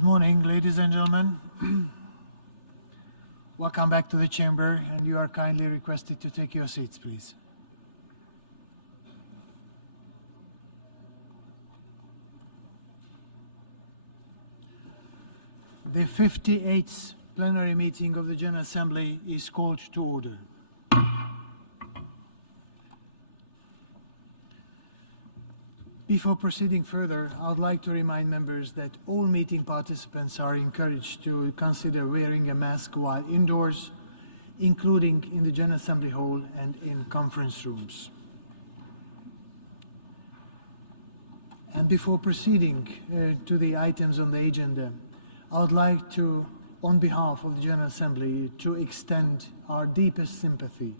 Good morning, ladies and gentlemen. Welcome back to the chamber, and you are kindly requested to take your seats, please. The 58th plenary meeting of the General Assembly is called to order. Before proceeding further, I would like to remind members that all meeting participants are encouraged to consider wearing a mask while indoors, including in the General Assembly Hall and in conference rooms. And before proceeding to the items on the agenda, I would like to, on behalf of the General Assembly, to extend our deepest sympathy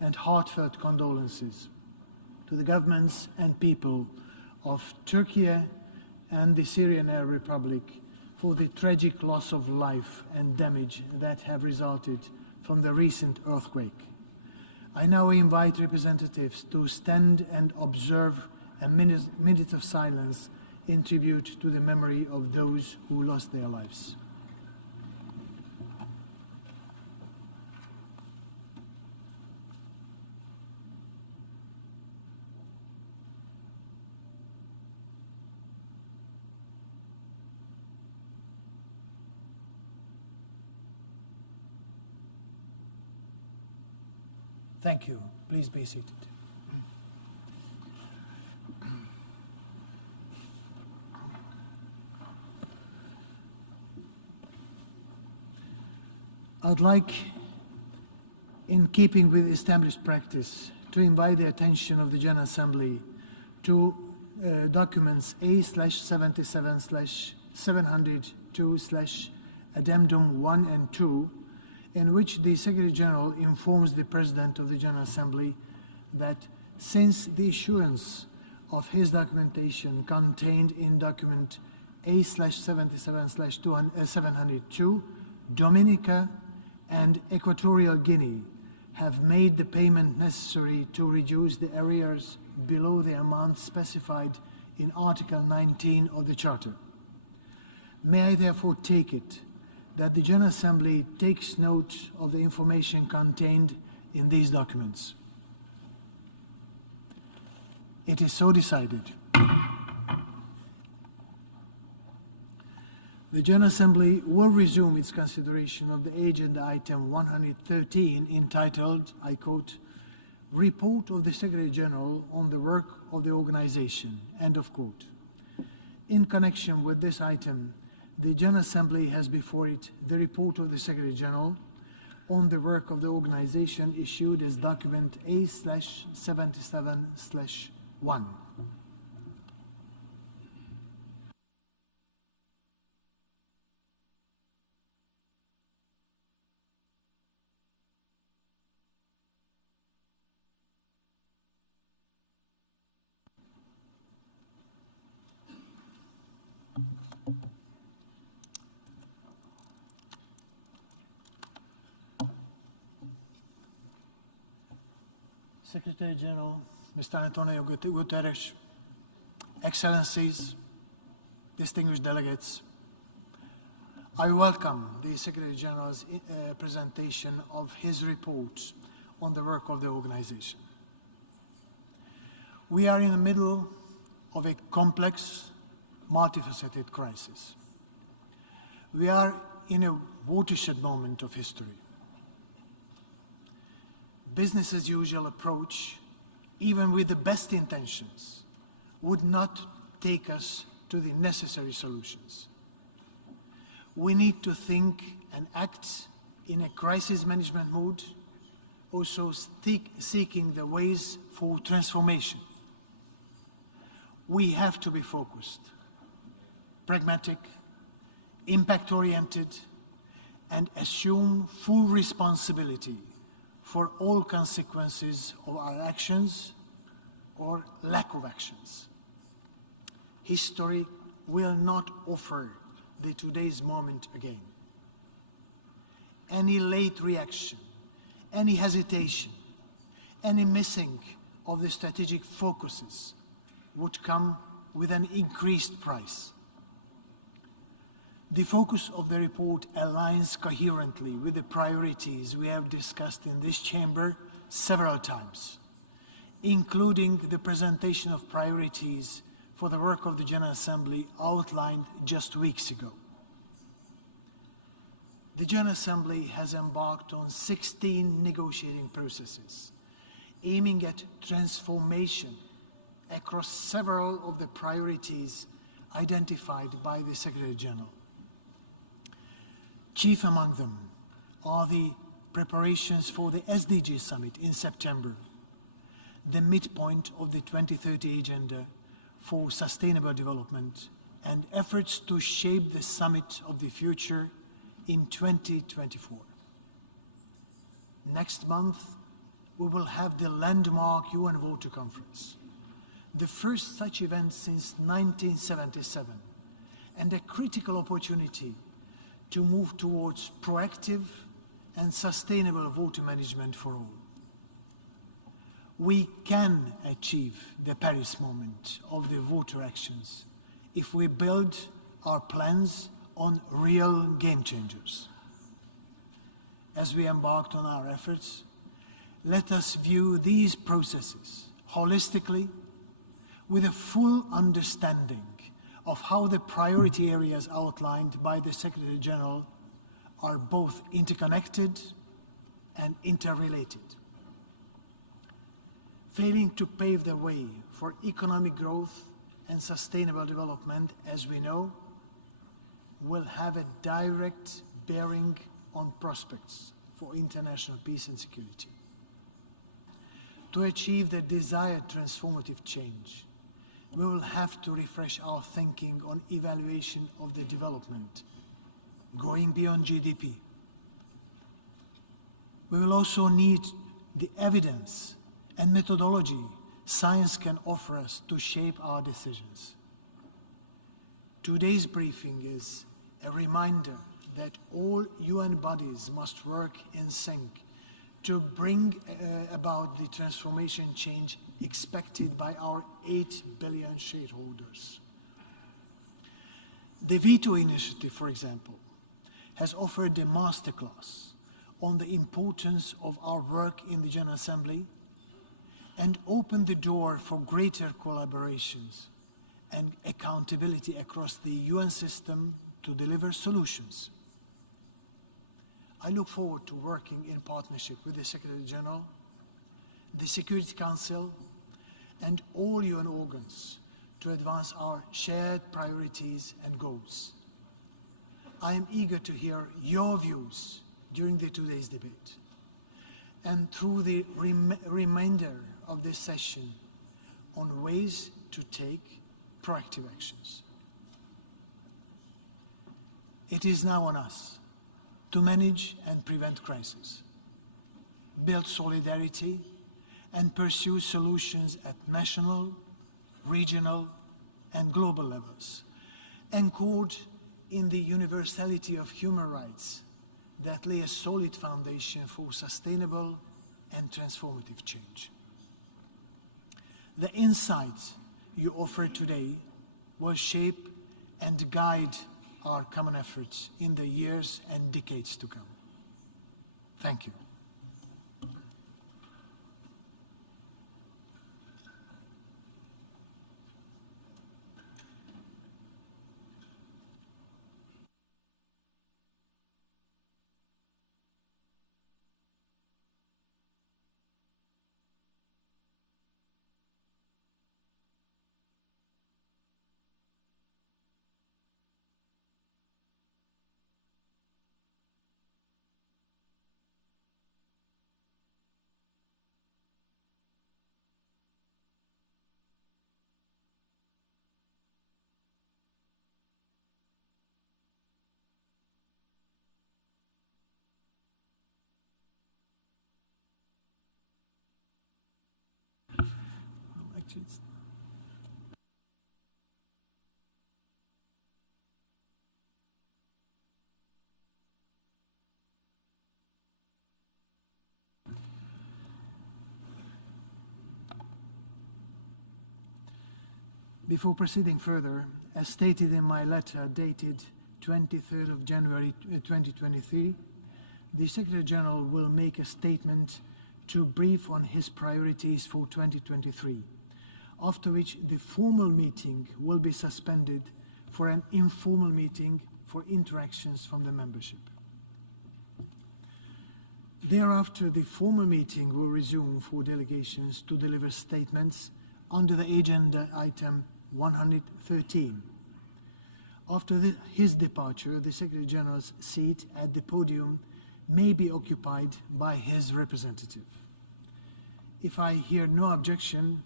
and heartfelt condolences to the governments and people of Turkey and the Syrian Arab Republic for the tragic loss of life and damage that have resulted from the recent earthquake. I now invite representatives to stand and observe a minute of silence in tribute to the memory of those who lost their lives. Thank you. Please be seated. I'd like, in keeping with established practice, to invite the attention of the General Assembly to documents A/77/702/Addendum 1 and 2, in which the Secretary General informs the President of the General Assembly that since the issuance of his documentation contained in document A/77/702, Dominica and Equatorial Guinea have made the payment necessary to reduce the arrears below the amount specified in Article 19 of the Charter. May I therefore take it that the General Assembly takes note of the information contained in these documents? It is so decided. The General Assembly will resume its consideration of the agenda item 113, entitled, I quote, Report of the Secretary General on the work of the organization, end of quote. In connection with this item, the General Assembly has before it the report of the Secretary General on the work of the organization issued as document A/77/1. Secretary General, Mr. António Guterres, Excellencies, distinguished delegates, I welcome the Secretary General's presentation of his report on the work of the organization. We are in the middle of a complex, multifaceted crisis. We are in a watershed moment of history. Business as usual approach, even with the best intentions, would not take us to the necessary solutions. We need to think and act in a crisis management mode, also seeking the ways for transformation. We have to be focused, pragmatic, impact-oriented, and assume full responsibility for all consequences of our actions or lack of actions. History will not offer the today's moment again. Any late reaction, any hesitation, any missing of the strategic focuses would come with an increased price. The focus of the report aligns coherently with the priorities we have discussed in this chamber several times, including the presentation of priorities for the work of the General Assembly outlined just weeks ago. The General Assembly has embarked on 16 negotiating processes, aiming at transformation across several of the priorities identified by the Secretary General. Chief among them are the preparations for the SDG Summit in September, the midpoint of the 2030 Agenda for Sustainable Development, and efforts to shape the Summit of the Future in 2024. Next month, we will have the landmark UN Water Conference, the first such event since 1977, and a critical opportunity to move towards proactive and sustainable water management for all. We can achieve the Paris moment of the water actions if we build our plans on real game changers. As we embarked on our efforts, let us view these processes holistically with a full understanding of how the priority areas outlined by the Secretary General are both interconnected and interrelated. Failing to pave the way for economic growth and sustainable development, as we know, will have a direct bearing on prospects for international peace and security. To achieve the desired transformative change, we will have to refresh our thinking on evaluation of the development, going beyond GDP. We will also need the evidence and methodology science can offer us to shape our decisions. Today's briefing is a reminder that all UN bodies must work in sync to bring about the transformation change expected by our 8 billion shareholders. The Veto Initiative, for example, has offered a masterclass on the importance of our work in the General Assembly and opened the door for greater collaborations and accountability across the UN system to deliver solutions. I look forward to working in partnership with the Secretary General, the Security Council, and all UN organs to advance our shared priorities and goals. I am eager to hear your views during today's debate and through the remainder of this session on ways to take proactive actions. It is now on us to manage and prevent crises, build solidarity, and pursue solutions at national, regional, and global levels, anchored in the universality of human rights that lay a solid foundation for sustainable and transformative change. The insights you offer today will shape and guide our common efforts in the years and decades to come. Thank you. Before proceeding further, as stated in my letter dated 23rd of January 2023, the Secretary General will make a statement to brief on his priorities for 2023, after which the formal meeting will be suspended for an informal meeting for interactions from the membership. Thereafter, the formal meeting will resume for delegations to deliver statements under the agenda item 113. After his departure, the Secretary General's seat at the podium may be occupied by his representative. If I hear no objection,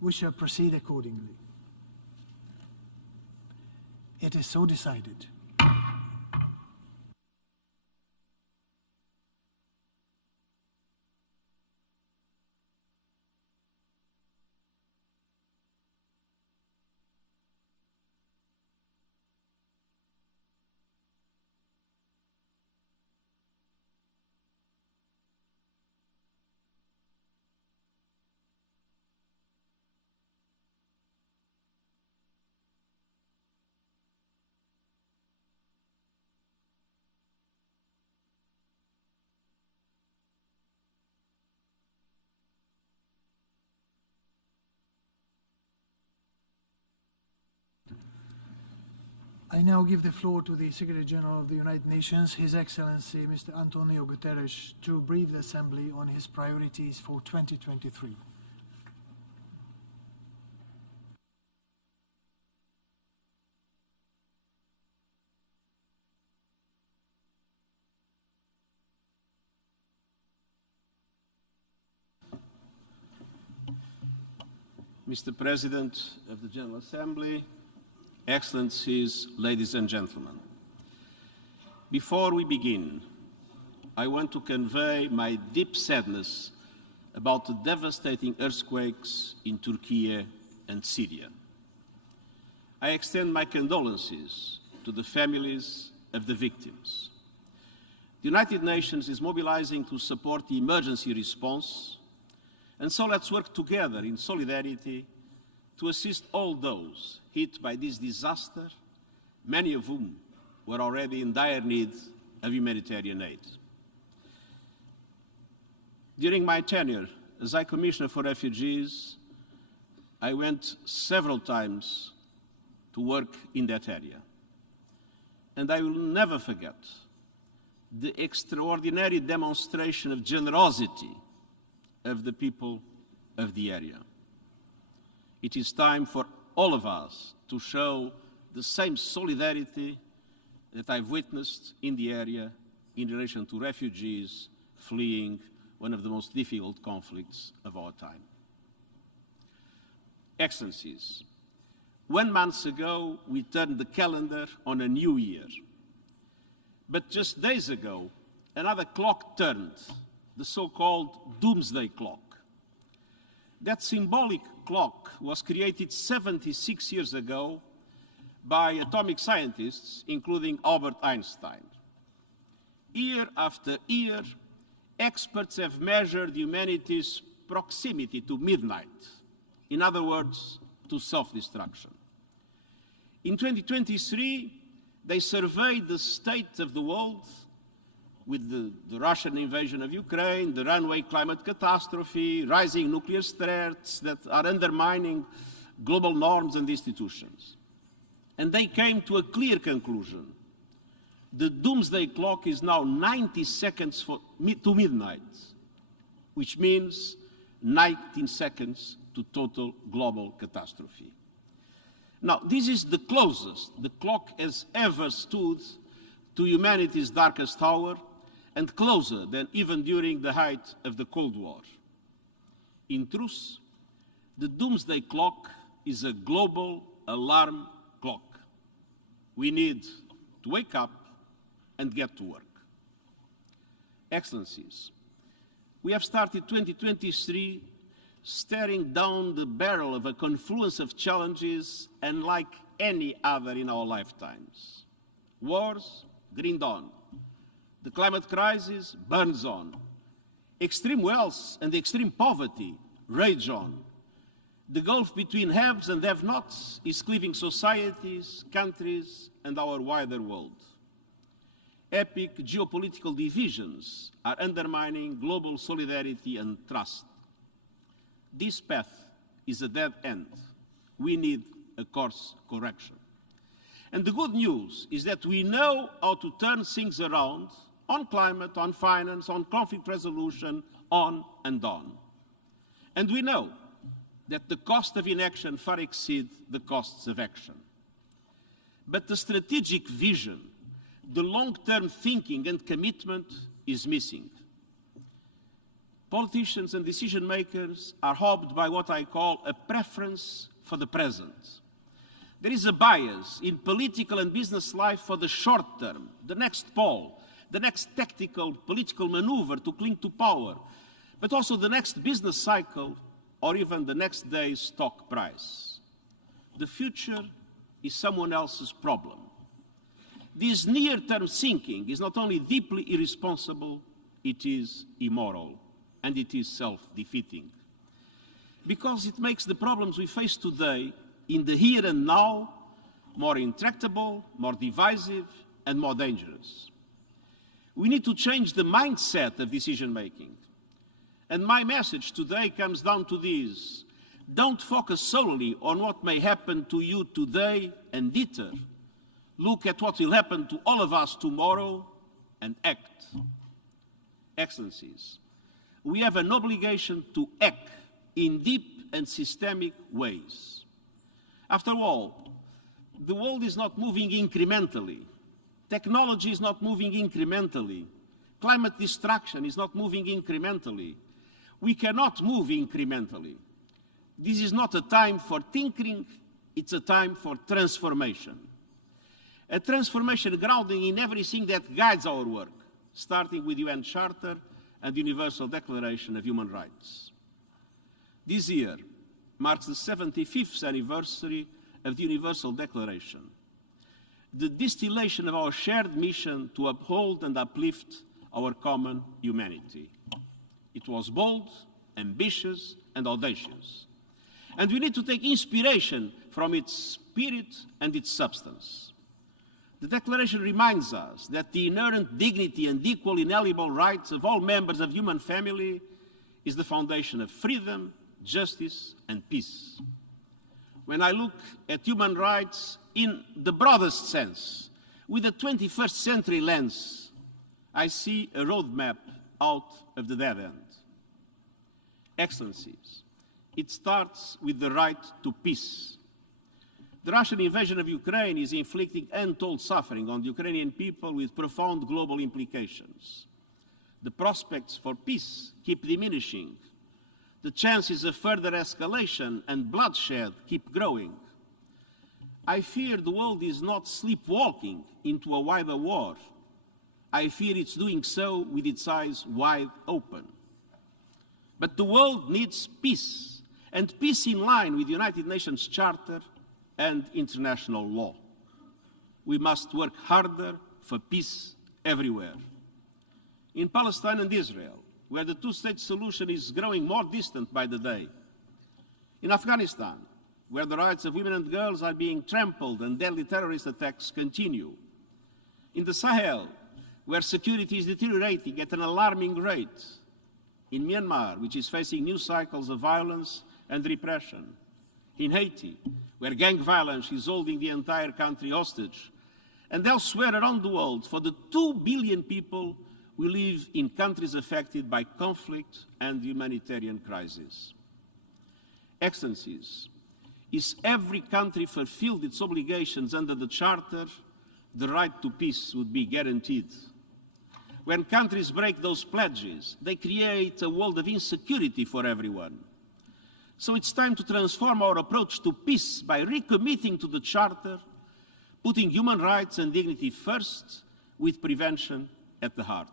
we shall proceed accordingly. It is so decided. I now give the floor to the Secretary General of the United Nations, His Excellency Mr. António Guterres, to brief the Assembly on his priorities for 2023. Mr. President of the General Assembly, Excellencies, ladies and gentlemen, before we begin, I want to convey my deep sadness about the devastating earthquakes in Turkey and Syria. I extend my condolences to the families of the victims. The United Nations is mobilizing to support the emergency response, and so let's work together in solidarity to assist all those hit by this disaster, many of whom were already in dire need of humanitarian aid. During my tenure as High Commissioner for Refugees, I went several times to work in that area. And I will never forget the extraordinary demonstration of generosity of the people of the area. It is time for all of us to show the same solidarity that I've witnessed in the area in relation to refugees fleeing one of the most difficult conflicts of our time. Excellencies, 1 month ago, we turned the calendar on a new year. But just days ago, another clock turned, the so-called doomsday clock. That symbolic clock was created 76 years ago by atomic scientists, including Albert Einstein. Year after year, experts have measured humanity's proximity to midnight, in other words, to self-destruction. In 2023, they surveyed the state of the world with the Russian invasion of Ukraine, the runaway climate catastrophe, rising nuclear threats that are undermining global norms and institutions. And they came to a clear conclusion. The doomsday clock is now 90 seconds to midnight, which means 19 seconds to total global catastrophe. Now, this is the closest the clock has ever stood to humanity's darkest hour, and closer than even during the height of the Cold War. In truth, the doomsday clock is a global alarm clock. We need to wake up and get to work. Excellencies, we have started 2023 staring down the barrel of a confluence of challenges unlike any other in our lifetimes. Wars, green dawn. The climate crisis burns on. Extreme wealth and extreme poverty rage on. The gulf between haves and have-nots is cleaving societies, countries, and our wider world. Epic geopolitical divisions are undermining global solidarity and trust. This path is a dead end. We need a course correction. And the good news is that we know how to turn things around on climate, on finance, on conflict resolution, on and on. And we know that the cost of inaction far exceeds the costs of action. But the strategic vision, the long-term thinking and commitment is missing. Politicians and decision makers are robbed by what I call a preference for the present. There is a bias in political and business life for the short term, the next poll, the next tactical political maneuver to cling to power, but also the next business cycle or even the next day's stock price. The future is someone else's problem. This near-term thinking is not only deeply irresponsible, it is immoral, and it is self-defeating. Because it makes the problems we face today, in the here and now, more intractable, more divisive, and more dangerous. We need to change the mindset of decision-making. And my message today comes down to this. Don't focus solely on what may happen to you today and later. Look at what will happen to all of us tomorrow and act. Excellencies, we have an obligation to act in deep and systemic ways. After all, the world is not moving incrementally. Technology is not moving incrementally. Climate destruction is not moving incrementally. We cannot move incrementally. This is not a time for tinkering, it's a time for transformation. A transformation grounding in everything that guides our work, starting with UN Charter and the Universal Declaration of Human Rights. This year marks the 75th anniversary of the Universal Declaration, the distillation of our shared mission to uphold and uplift our common humanity. It was bold, ambitious, and audacious. And we need to take inspiration from its spirit and its substance. The Declaration reminds us that the inherent dignity and equal inalienable rights of all members of the human family is the foundation of freedom, justice, and peace. When I look at human rights in the broadest sense, with a 21st century lens, I see a roadmap out of the dead end. Excellencies, it starts with the right to peace. The Russian invasion of Ukraine is inflicting untold suffering on the Ukrainian people with profound global implications. The prospects for peace keep diminishing. The chances of further escalation and bloodshed keep growing. I fear the world is not sleepwalking into a wider war. I fear it's doing so with its eyes wide open. But the world needs peace, and peace in line with the United Nations Charter and international law. We must work harder for peace everywhere. In Palestine and Israel, where the two-state solution is growing more distant by the day. In Afghanistan, where the rights of women and girls are being trampled and deadly terrorist attacks continue. In the Sahel, where security is deteriorating at an alarming rate. In Myanmar, which is facing new cycles of violence and repression. In Haiti, where gang violence is holding the entire country hostage. And elsewhere around the world, for the 2 billion people who live in countries affected by conflict and humanitarian crisis. Excellencies, if every country fulfilled its obligations under the Charter, the right to peace would be guaranteed. When countries break those pledges, they create a world of insecurity for everyone. So it's time to transform our approach to peace by recommitting to the Charter, putting human rights and dignity first, with prevention at the heart.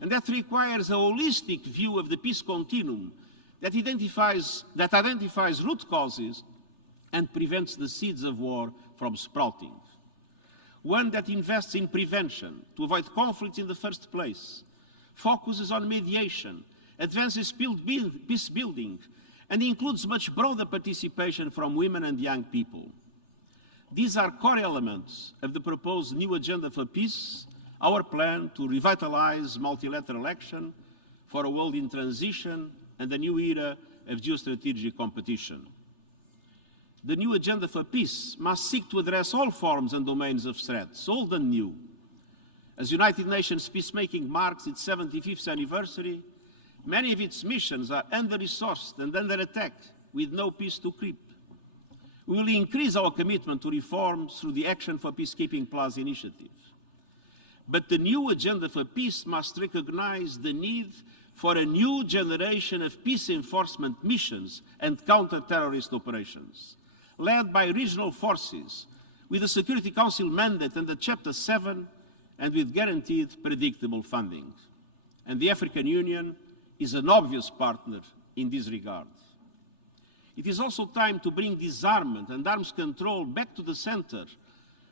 And that requires a holistic view of the peace continuum that identifies root causes and prevents the seeds of war from sprouting. One that invests in prevention to avoid conflicts in the first place, focuses on mediation, advances peace building, and includes much broader participation from women and young people. These are core elements of the proposed new agenda for peace, our plan to revitalize multilateral action for a world in transition and a new era of geostrategic competition. The new agenda for peace must seek to address all forms and domains of threats, old and new. As United Nations peacemaking marks its 75th anniversary, many of its missions are under-resourced and under attack, with no peace to keep. We will increase our commitment to reforms through the Action for Peacekeeping Plus initiative. But the new agenda for peace must recognize the need for a new generation of peace enforcement missions and counter-terrorist operations, led by regional forces, with a Security Council mandate under Chapter 7 and with guaranteed predictable funding. And the African Union is an obvious partner in this regard. It is also time to bring disarmament and arms control back to the center,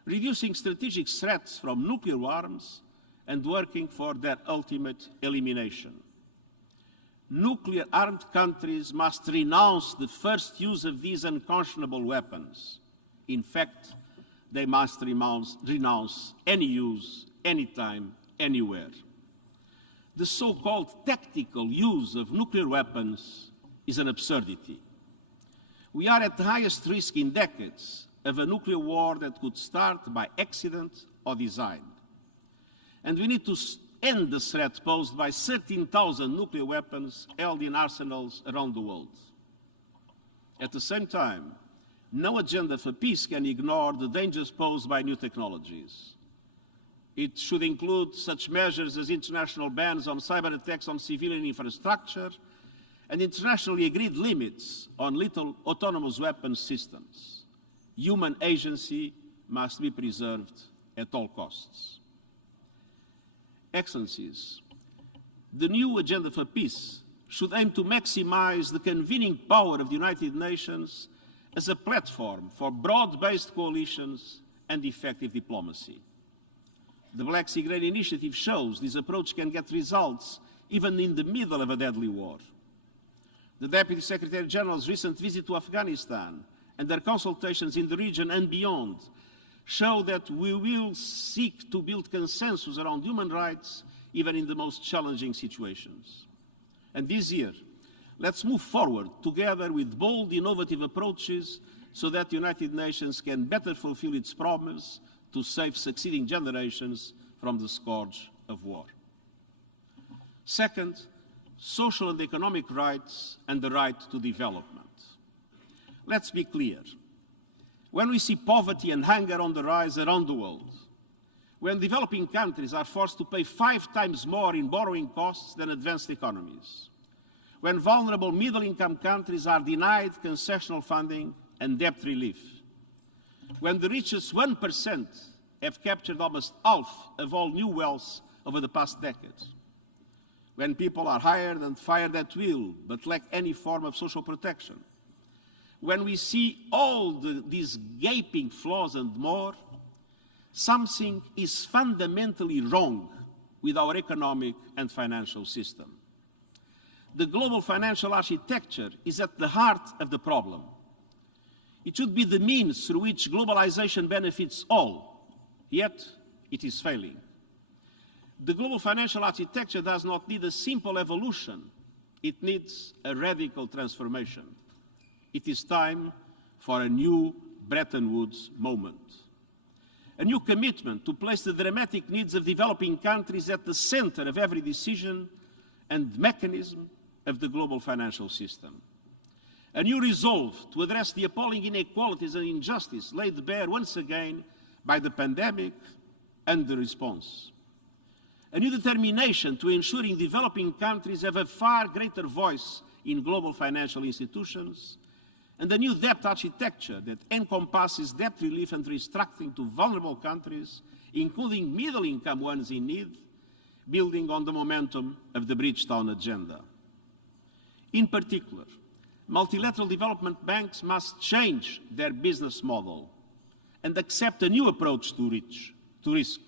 reducing strategic threats from nuclear arms and working for their ultimate elimination. Nuclear-armed countries must renounce the first use of these unconscionable weapons. In fact, they must renounce any use, anytime, anywhere. The so-called tactical use of nuclear weapons is an absurdity. We are at the highest risk in decades of a nuclear war that could start by accident or design. And we need to end the threat posed by 13,000 nuclear weapons held in arsenals around the world. At the same time, no agenda for peace can ignore the dangers posed by new technologies. It should include such measures as international bans on cyber attacks on civilian infrastructure and internationally agreed limits on lethal autonomous weapons systems. Human agency must be preserved at all costs. Excellencies, the new agenda for peace should aim to maximize the convening power of the United Nations as a platform for broad-based coalitions and effective diplomacy. The Black Sea Grain Initiative shows this approach can get results even in the middle of a deadly war. The Deputy Secretary General's recent visit to Afghanistan and their consultations in the region and beyond show that we will seek to build consensus around human rights even in the most challenging situations. And this year, let's move forward together with bold, innovative approaches so that the United Nations can better fulfill its promise to save succeeding generations from the scourge of war. Second, social and economic rights and the right to development. Let's be clear. When we see poverty and hunger on the rise around the world, when developing countries are forced to pay 5 times more in borrowing costs than advanced economies, when vulnerable middle-income countries are denied concessional funding and debt relief, when the richest 1% have captured almost half of all new wealth over the past decades, when people are hired and fired at will but lack any form of social protection, when we see all these gaping flaws and more, something is fundamentally wrong with our economic and financial system. The global financial architecture is at the heart of the problem. It should be the means through which globalization benefits all, yet it is failing. The global financial architecture does not need a simple evolution. It needs a radical transformation. It is time for a new Bretton Woods moment. A new commitment to place the dramatic needs of developing countries at the center of every decision and mechanism of the global financial system. A new resolve to address the appalling inequalities and injustice laid bare once again by the pandemic and the response. A new determination to ensuring developing countries have a far greater voice in global financial institutions, and a new debt architecture that encompasses debt relief and restructuring to vulnerable countries, including middle-income ones in need, building on the momentum of the Bridgetown Agenda. In particular, multilateral development banks must change their business model and accept a new approach to risk.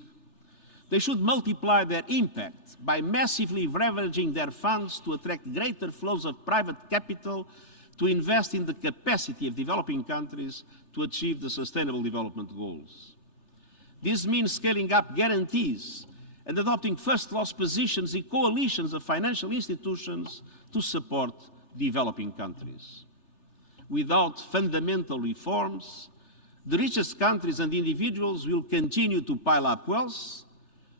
They should multiply their impact by massively leveraging their funds to attract greater flows of private capital to invest in the capacity of developing countries to achieve the Sustainable Development Goals. This means scaling up guarantees and adopting first-class positions in coalitions of financial institutions to support developing countries. Without fundamental reforms, the richest countries and individuals will continue to pile up wealth,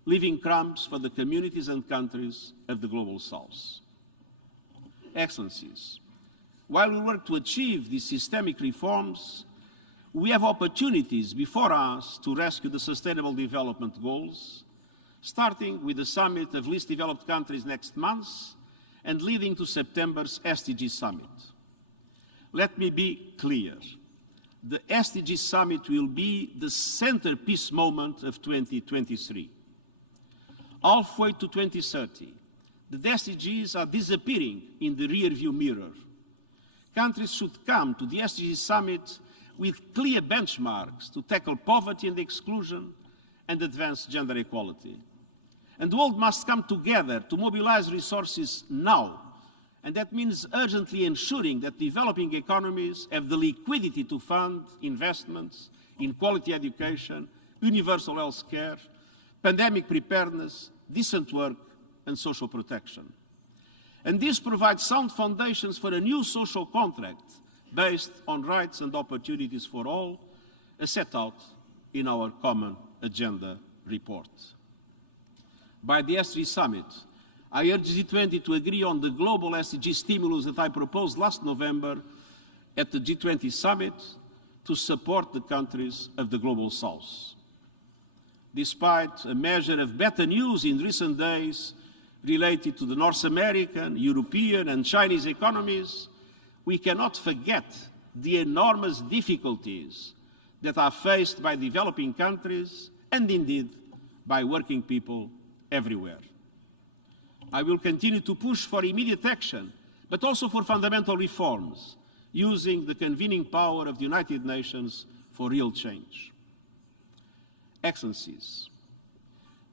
leaving crumbs for the communities and countries of the global south. Excellencies, while we work to achieve these systemic reforms, we have opportunities before us to rescue the Sustainable Development Goals, starting with the Summit of Least Developed Countries next month and leading to September's SDG Summit. Let me be clear. The SDG Summit will be the centerpiece moment of 2023. Halfway to 2030, the SDGs are disappearing in the rearview mirror. Countries should come to the SDG Summit with clear benchmarks to tackle poverty and exclusion and advance gender equality. And the world must come together to mobilize resources now. And that means urgently ensuring that developing economies have the liquidity to fund investments in quality education, universal health care, pandemic preparedness, decent work, and social protection. And this provides sound foundations for a new social contract based on rights and opportunities for all, as set out in our Common Agenda report. By the SDG Summit, I urge G20 to agree on the global SDG stimulus that I proposed last November at the G20 Summit to support the countries of the Global South. Despite a measure of better news in recent days related to the North American, European, and Chinese economies, we cannot forget the enormous difficulties that are faced by developing countries and indeed by working people everywhere. I will continue to push for immediate action, but also for fundamental reforms, using the convening power of the United Nations for real change. Excellencies,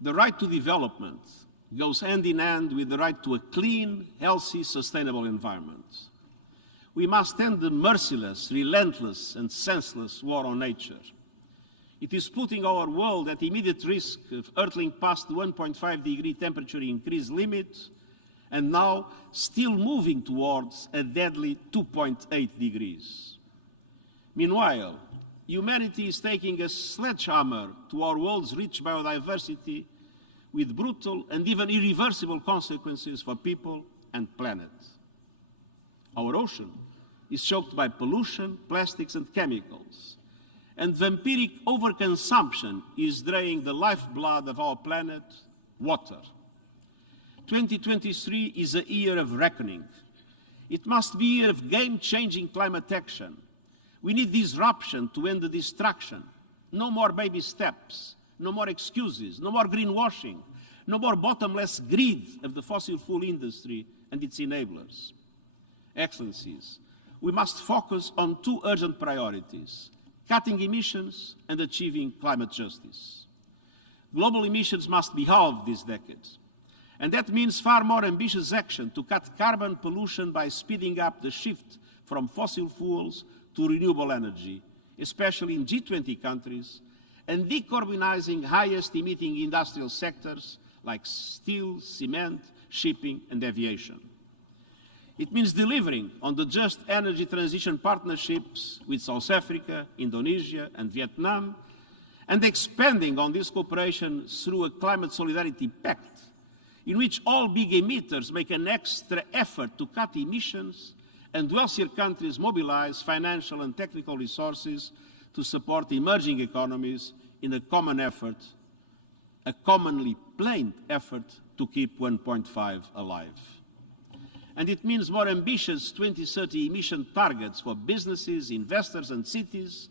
the right to development goes hand in hand with the right to a clean, healthy, sustainable environment. We must end the merciless, relentless, and senseless war on nature. It is putting our world at immediate risk of hurtling past the 1.5-degree temperature increase limit, and now still moving towards a deadly 2.8 degrees. Meanwhile, humanity is taking a sledgehammer to our world's rich biodiversity with brutal and even irreversible consequences for people and planet. Our ocean is choked by pollution, plastics, and chemicals. And vampiric overconsumption is draining the lifeblood of our planet, water. 2023 is a year of reckoning. It must be a year of game-changing climate action. We need disruption to end the destruction. No more baby steps, no more excuses, no more greenwashing, no more bottomless greed of the fossil fuel industry and its enablers. Excellencies, we must focus on two urgent priorities: cutting emissions and achieving climate justice. Global emissions must be halved this decade, and that means far more ambitious action to cut carbon pollution by speeding up the shift from fossil fuels to renewable energy, especially in G20 countries, and decarbonizing highest emitting industrial sectors like steel, cement, shipping, and aviation. It means delivering on the just energy transition partnerships with South Africa, Indonesia, and Vietnam, and expanding on this cooperation through a climate solidarity pact, in which all big emitters make an extra effort to cut emissions, and wealthier countries mobilize financial and technical resources to support emerging economies in a common effort, a commonly planned effort to keep 1.5 alive. And it means more ambitious 2030 emission targets for businesses, investors, and cities,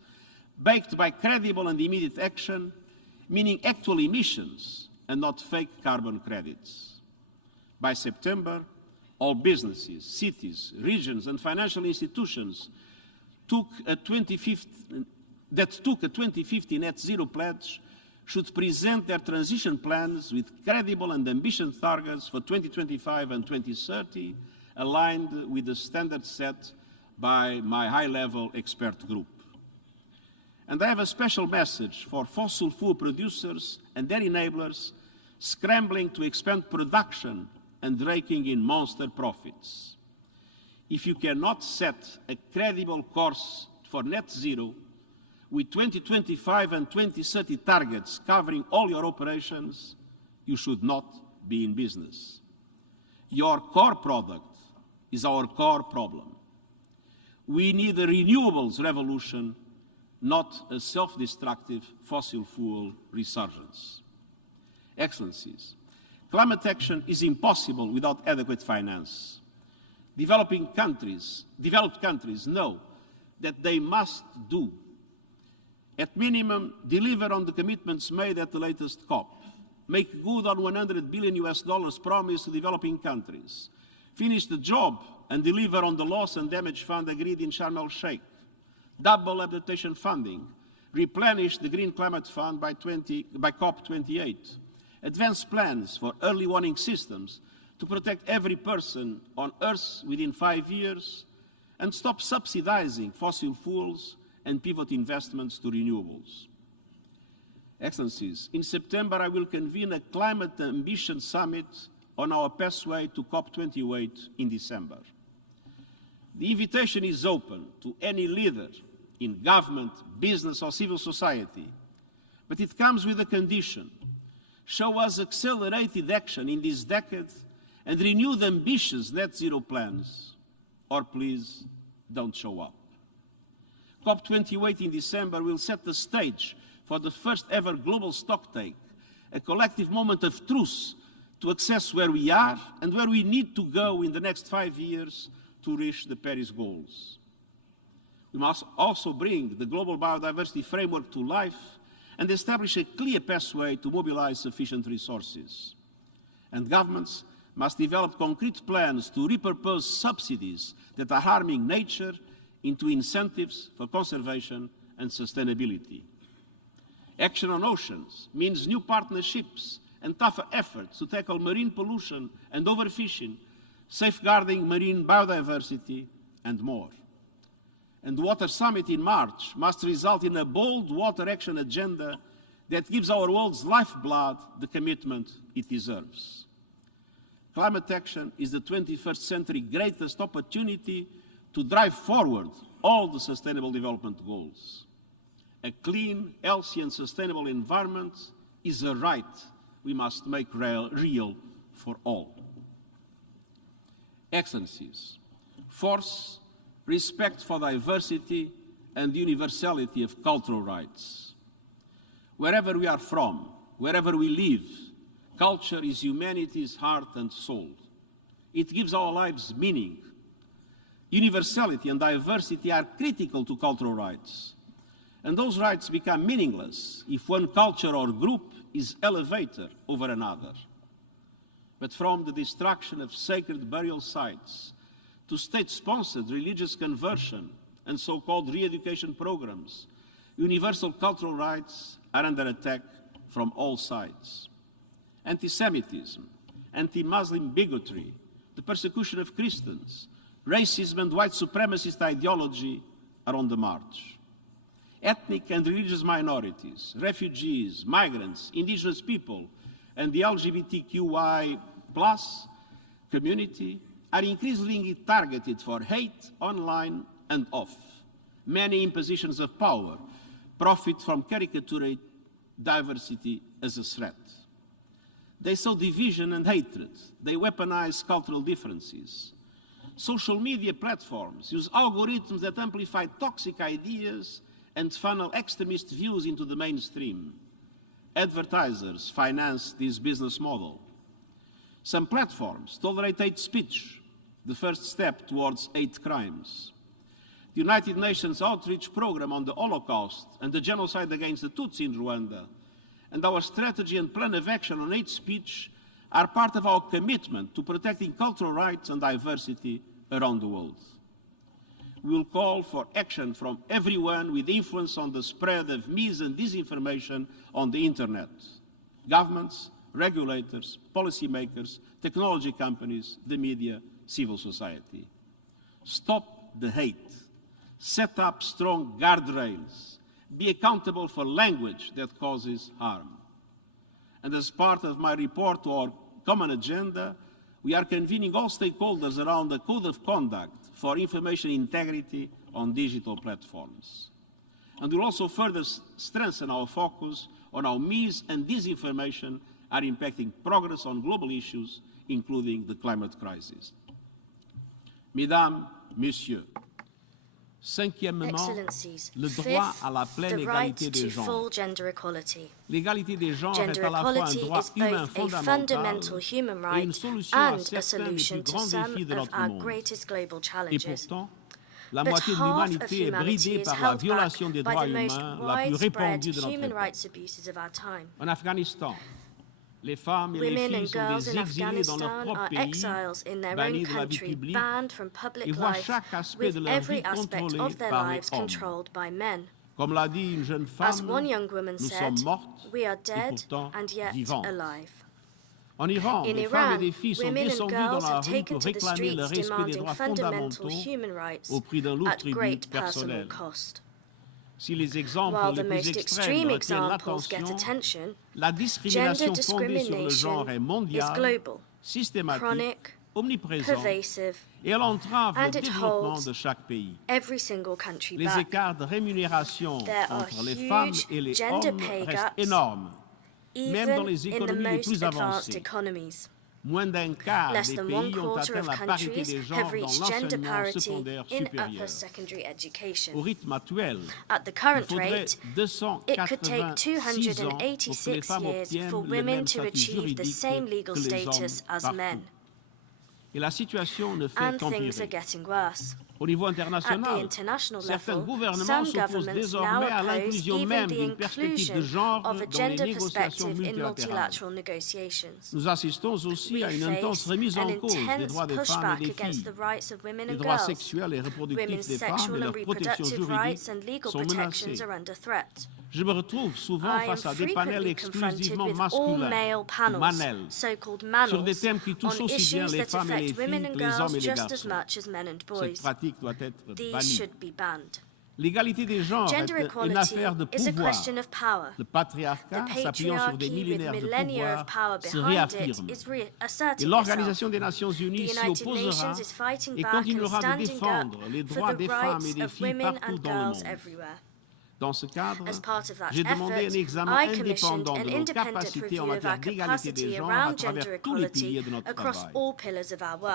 backed by credible and immediate action, meaning actual emissions and not fake carbon credits. By September, all businesses, cities, regions, and financial institutions that took a 2050 net zero pledge should present their transition plans with credible and ambitious targets for 2025 and 2030, aligned with the standards set by my high-level expert group. And I have a special message for fossil fuel producers and their enablers scrambling to expand production and raking in monster profits. If you cannot set a credible course for net zero, with 2025 and 2030 targets covering all your operations, you should not be in business. Your core product is our core problem. We need a renewables revolution, not a self-destructive fossil fuel resurgence. Excellencies, climate action is impossible without adequate finance. Developed countries know that they must do, at minimum, deliver on the commitments made at the latest COP, make good on $100 billion promised to developing countries, finish the job and deliver on the loss and damage fund agreed in Sharm el-Sheikh, double adaptation funding, replenish the Green Climate Fund by COP28, advance plans for early warning systems to protect every person on Earth within 5 years, and stop subsidizing fossil fuels and pivot investments to renewables. Excellencies, in September I will convene a climate ambition summit on our pathway to COP28 in December. The invitation is open to any leader in government, business or civil society, but it comes with a condition. Show us accelerated action in this decade and renewed ambitious net zero plans, or please don't show up. COP28 in December will set the stage for the first ever global stocktake, a collective moment of truth to assess where we are and where we need to go in the next 5 years to reach the Paris goals. We must also bring the global biodiversity framework to life and establish a clear pathway to mobilize sufficient resources. And governments must develop concrete plans to repurpose subsidies that are harming nature into incentives for conservation and sustainability. Action on oceans means new partnerships and tougher efforts to tackle marine pollution and overfishing, safeguarding marine biodiversity, and more. And the Water Summit in March must result in a bold water action agenda that gives our world's lifeblood the commitment it deserves. Climate action is the 21st century greatest opportunity to drive forward all the Sustainable Development Goals. A clean, healthy and sustainable environment is a right we must make real for all. Excellencies, force, respect for diversity and the universality of cultural rights. Wherever we are from, wherever we live, culture is humanity's heart and soul. It gives our lives meaning. Universality and diversity are critical to cultural rights. And those rights become meaningless if one culture or group is elevated over another. But from the destruction of sacred burial sites to state-sponsored religious conversion and so-called re-education programs, universal cultural rights are under attack from all sides. Anti-Semitism, anti-Muslim bigotry, the persecution of Christians, racism and white supremacist ideology are on the march. Ethnic and religious minorities, refugees, migrants, indigenous people, and the LGBTQI+ community are increasingly targeted for hate online and off. Many impositions of power profit from caricaturing diversity as a threat. They sow division and hatred. They weaponize cultural differences. Social media platforms use algorithms that amplify toxic ideas and funnel extremist views into the mainstream. Advertisers finance this business model. Some platforms tolerate hate speech, the first step towards hate crimes. The United Nations outreach program on the Holocaust and the genocide against the Tutsi in Rwanda, and our strategy and plan of action on hate speech are part of our commitment to protecting cultural rights and diversity around the world. We will call for action from everyone with influence on the spread of mis and disinformation on the internet. Governments, regulators, policymakers, technology companies, the media, civil society. Stop the hate. Set up strong guardrails. Be accountable for language that causes harm. And as part of my report to our common agenda, we are convening all stakeholders around a code of conduct for information integrity on digital platforms. And we'll also further strengthen our focus on how mis and disinformation are impacting progress on global issues, including the climate crisis. Mesdames, Messieurs, cinquièmement, le droit à la pleine égalité des genres. L'égalité des genres est à la fois un droit humain fondamental et une solution à certains des plus grands défis de notre monde. Et pourtant, la moitié de l'humanité est bridée par la violation des droits humains la plus répandue de notre époque. En Afghanistan, les femmes et les filles sont des exilés dans leur propre pays, bannis de la vie publique, et voient chaque aspect de leur vie contrôlé par les hommes. Comme l'a dit une jeune femme, nous sommes mortes et pourtant vivantes. En Iran, des femmes et des filles sont descendues dans la rue pour réclamer le respect des droits fondamentaux au prix d'un lourd tribut personnel. Si les exemples les plus extrêmes retiennent l'attention, la discrimination fondée sur le genre est mondiale, systématique, omniprésente, et elle entrave le développement de chaque pays. Les écarts de rémunération entre les femmes et les hommes restent énormes, même dans les économies les plus avancées. Moins d'un quart des pays ont atteint la parité des genres dans l'enseignement secondaire supérieur. Au rythme actuel, il faudrait 286 ans pour que les femmes obtiennent le même statut juridique que les hommes partout. Et la situation ne fait qu'empirer. Au niveau international, certains gouvernements s'opposent désormais à l'inclusion même d'une perspective de genre dans les négociations multilatérales. Nous assistons aussi à une intense remise en cause des droits des femmes et des filles. Les droits sexuels et reproductifs des femmes et leur protection juridique sont menacés. Je me retrouve souvent face à des panels exclusivement masculins, manels, sur des thèmes qui touchent aussi bien les femmes et les filles que les hommes et les garçons. Cette pratique doit être bannie. L'égalité des genres est une affaire de pouvoir. Le patriarcat, s'appuyant sur des millénaires de pouvoir, se réaffirme. Et l'Organisation des Nations Unies s'y opposera et continuera de défendre les droits des femmes et des filles partout dans le monde. Dans ce cadre, j'ai demandé un examen indépendant de nos capacités en matière d'égalité des genres à travers tous les piliers de notre travail.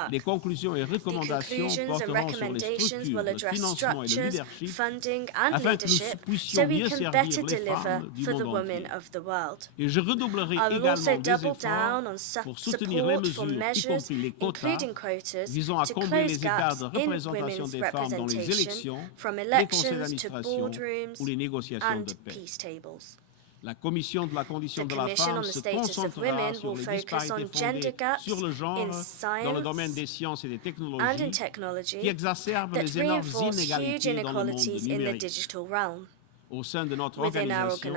Les conclusions et recommandations porteront sur les structures, le financement et le leadership afin que nous puissions mieux servir les femmes du monde entier. Et je redoublerai également des efforts pour soutenir les mesures, y compris les quotas, visant à combler les écarts de représentation des femmes dans les élections, les conseils d'administration ou les négociations de paix. La Commission de la condition de la femme se concentrera sur les disparités fondées sur le genre dans le domaine des sciences et des technologies qui exacerbent les énormes inégalités dans le monde numérique. Au sein de notre organisation,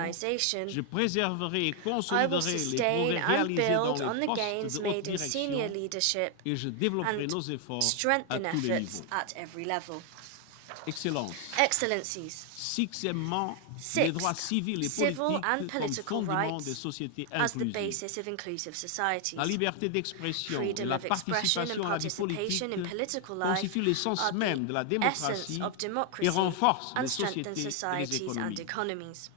je préserverai et consoliderai les progrès réalisés dans les postes de haute direction et je développerai nos efforts à tous les niveaux. Excellences, sixièmement, les droits civils et politiques comme fondement des sociétés inclusives. La liberté d'expression et la participation à la vie politique constituent l'essence même de la démocratie et renforcent les sociétés et les économies.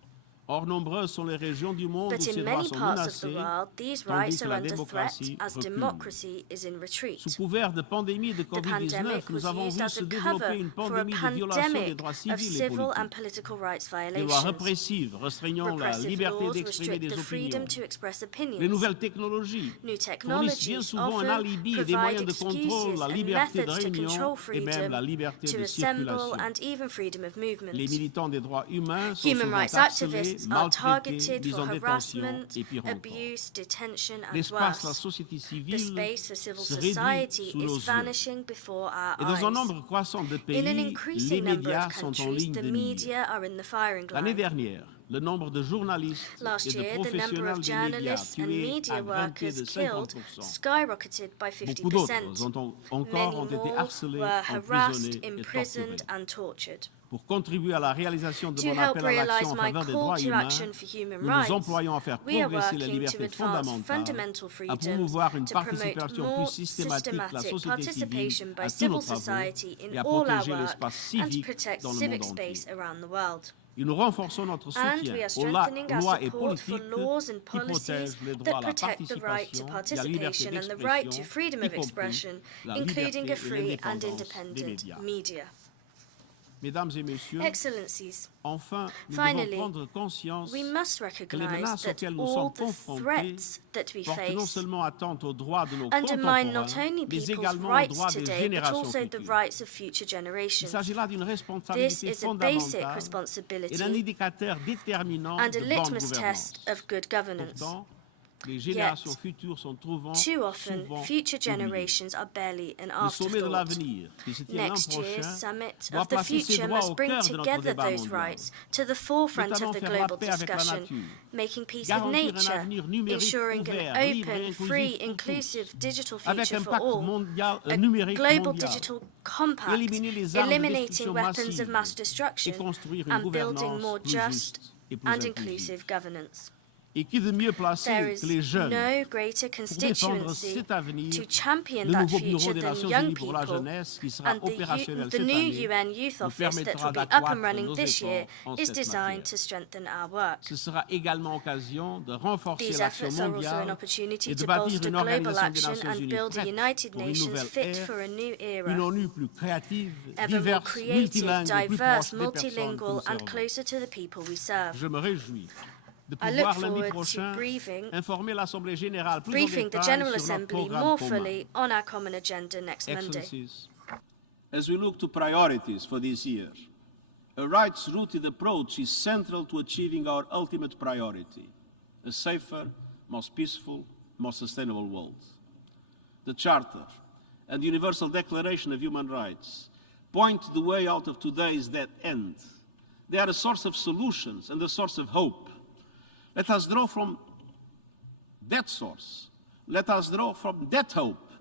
Or, nombreuses sont les régions du monde où ces droits sont menacés, tandis que la démocratie recule. Sous couvert de pandémie de Covid-19, nous avons vu se développer une pandémie de violation des droits civils et politiques. Des lois répressives restreignant la liberté d'exprimer des opinions. Les nouvelles technologies fournissent bien souvent un alibi et des moyens de contrôle, la liberté de réunion et même la liberté de circulation. Les militants des droits humains sont souvent harcelés, maltraités, mis en détention et pire encore. L'espace de la société civile se réduit sous nos yeux. Et dans un nombre croissant de pays, les médias sont en ligne de mire. L'année dernière, le nombre de journalistes Last et de year, the number professionnels of des médias journalists and tués media a grimpé de workers killed 50%. skyrocketed by Beaucoup d'autres 50%. encore Many ont été more harcelés, were harassed, emprisonnés et imprisoned torturés. and tortured. Pour contribuer à la réalisation de To mon help appel à l'action realize en my faveur des call droits to humains, action for human nous nous rights, employons à faire we are progresser les working to libertés advance fondamentales, fundamental à freedoms, promouvoir une to promote participation more plus systématique de la systematic société civile participation by à tous nos civil travaux society et in à all our protéger work l'espace and to civique protect dans le civic monde entier. space around the world. Et nous renforçons notre And soutien we are aux strengthening our lois et support for politiques laws and qui policies protègent les droits that à la protect the right to participation, la liberté participation and the right to d'expression, freedom y of compris expression, la including liberté a et free and l'indépendance des independent médias. media. Mesdames et messieurs, Excellencies, enfin, nous finally, devons prendre conscience we must que les recognize menaces that auxquelles nous all sommes the confrontés threats that we portent non face seulement atteinte aux droits de nos undermine not contemporains, only mais people's également aux rights droits des today, but générations also the futures. rights of future Il generations. s'agit là d'une This responsabilité is a basic fondamentale et d'un responsibility indicateur déterminant and a de bonne litmus gouvernance. test of good governance. Pourtant, les générations futures sont souvent Too often, souvent future oubliées. generations are barely an Le sommet de afterthought. l'avenir, qui se tient l'an Next year's prochain, summit doit of the placer ces future droits must au bring cœur de notre together débat those mondial. rights to the forefront of Notamment the faire la global paix avec la discussion, nature, making peace with garantir un nature, avenir numérique ensuring ouvert, an libre et open, inclusif free, pour inclusive digital avec future un for pacte all, mondial, a numérique global mondial, digital compact, éliminer les armes de eliminating destruction weapons of massive mass et destruction, construire une and building gouvernance more plus just juste et plus and inclusive. inclusive governance. Et qui de mieux placé There que is les jeunes no greater pour défendre constituency cet avenir, to champion le that nouveau bureau future des than Nations young Unies pour la people, jeunesse qui sera and opérationnel the cette new année UN Youth nous Office that permettra will be up d'accroître and running nos this year efforts en is cette designed matière. to strengthen our work. Ce sera également occasion de renforcer These l'action efforts are also an mondiale opportunity et de to bâtir bolster une global organisation des action Nations and Unies build a prête United pour une Nations nouvelle fit ère, for a new une era, ONU plus créative, ever more diverse, creative, multilingue et plus diverse, proche des personnes que nous multilingual, and servons. closer to the people we serve. Je me réjouis de I look pouvoir lundi forward prochain to informer l'Assemblée générale plus en briefing the détail General sur notre Assembly programme more commun. fully on our common agenda next Monday. Excellencies, As we look to priorities for this year, a rights-rooted approach is central to achieving our ultimate priority, a safer, more peaceful, more sustainable world. The Charter and the Universal Declaration of Human Rights point the way out of today's dead end. They are a source of solutions and a source of hope. Let us draw from that source. Let us draw from that hope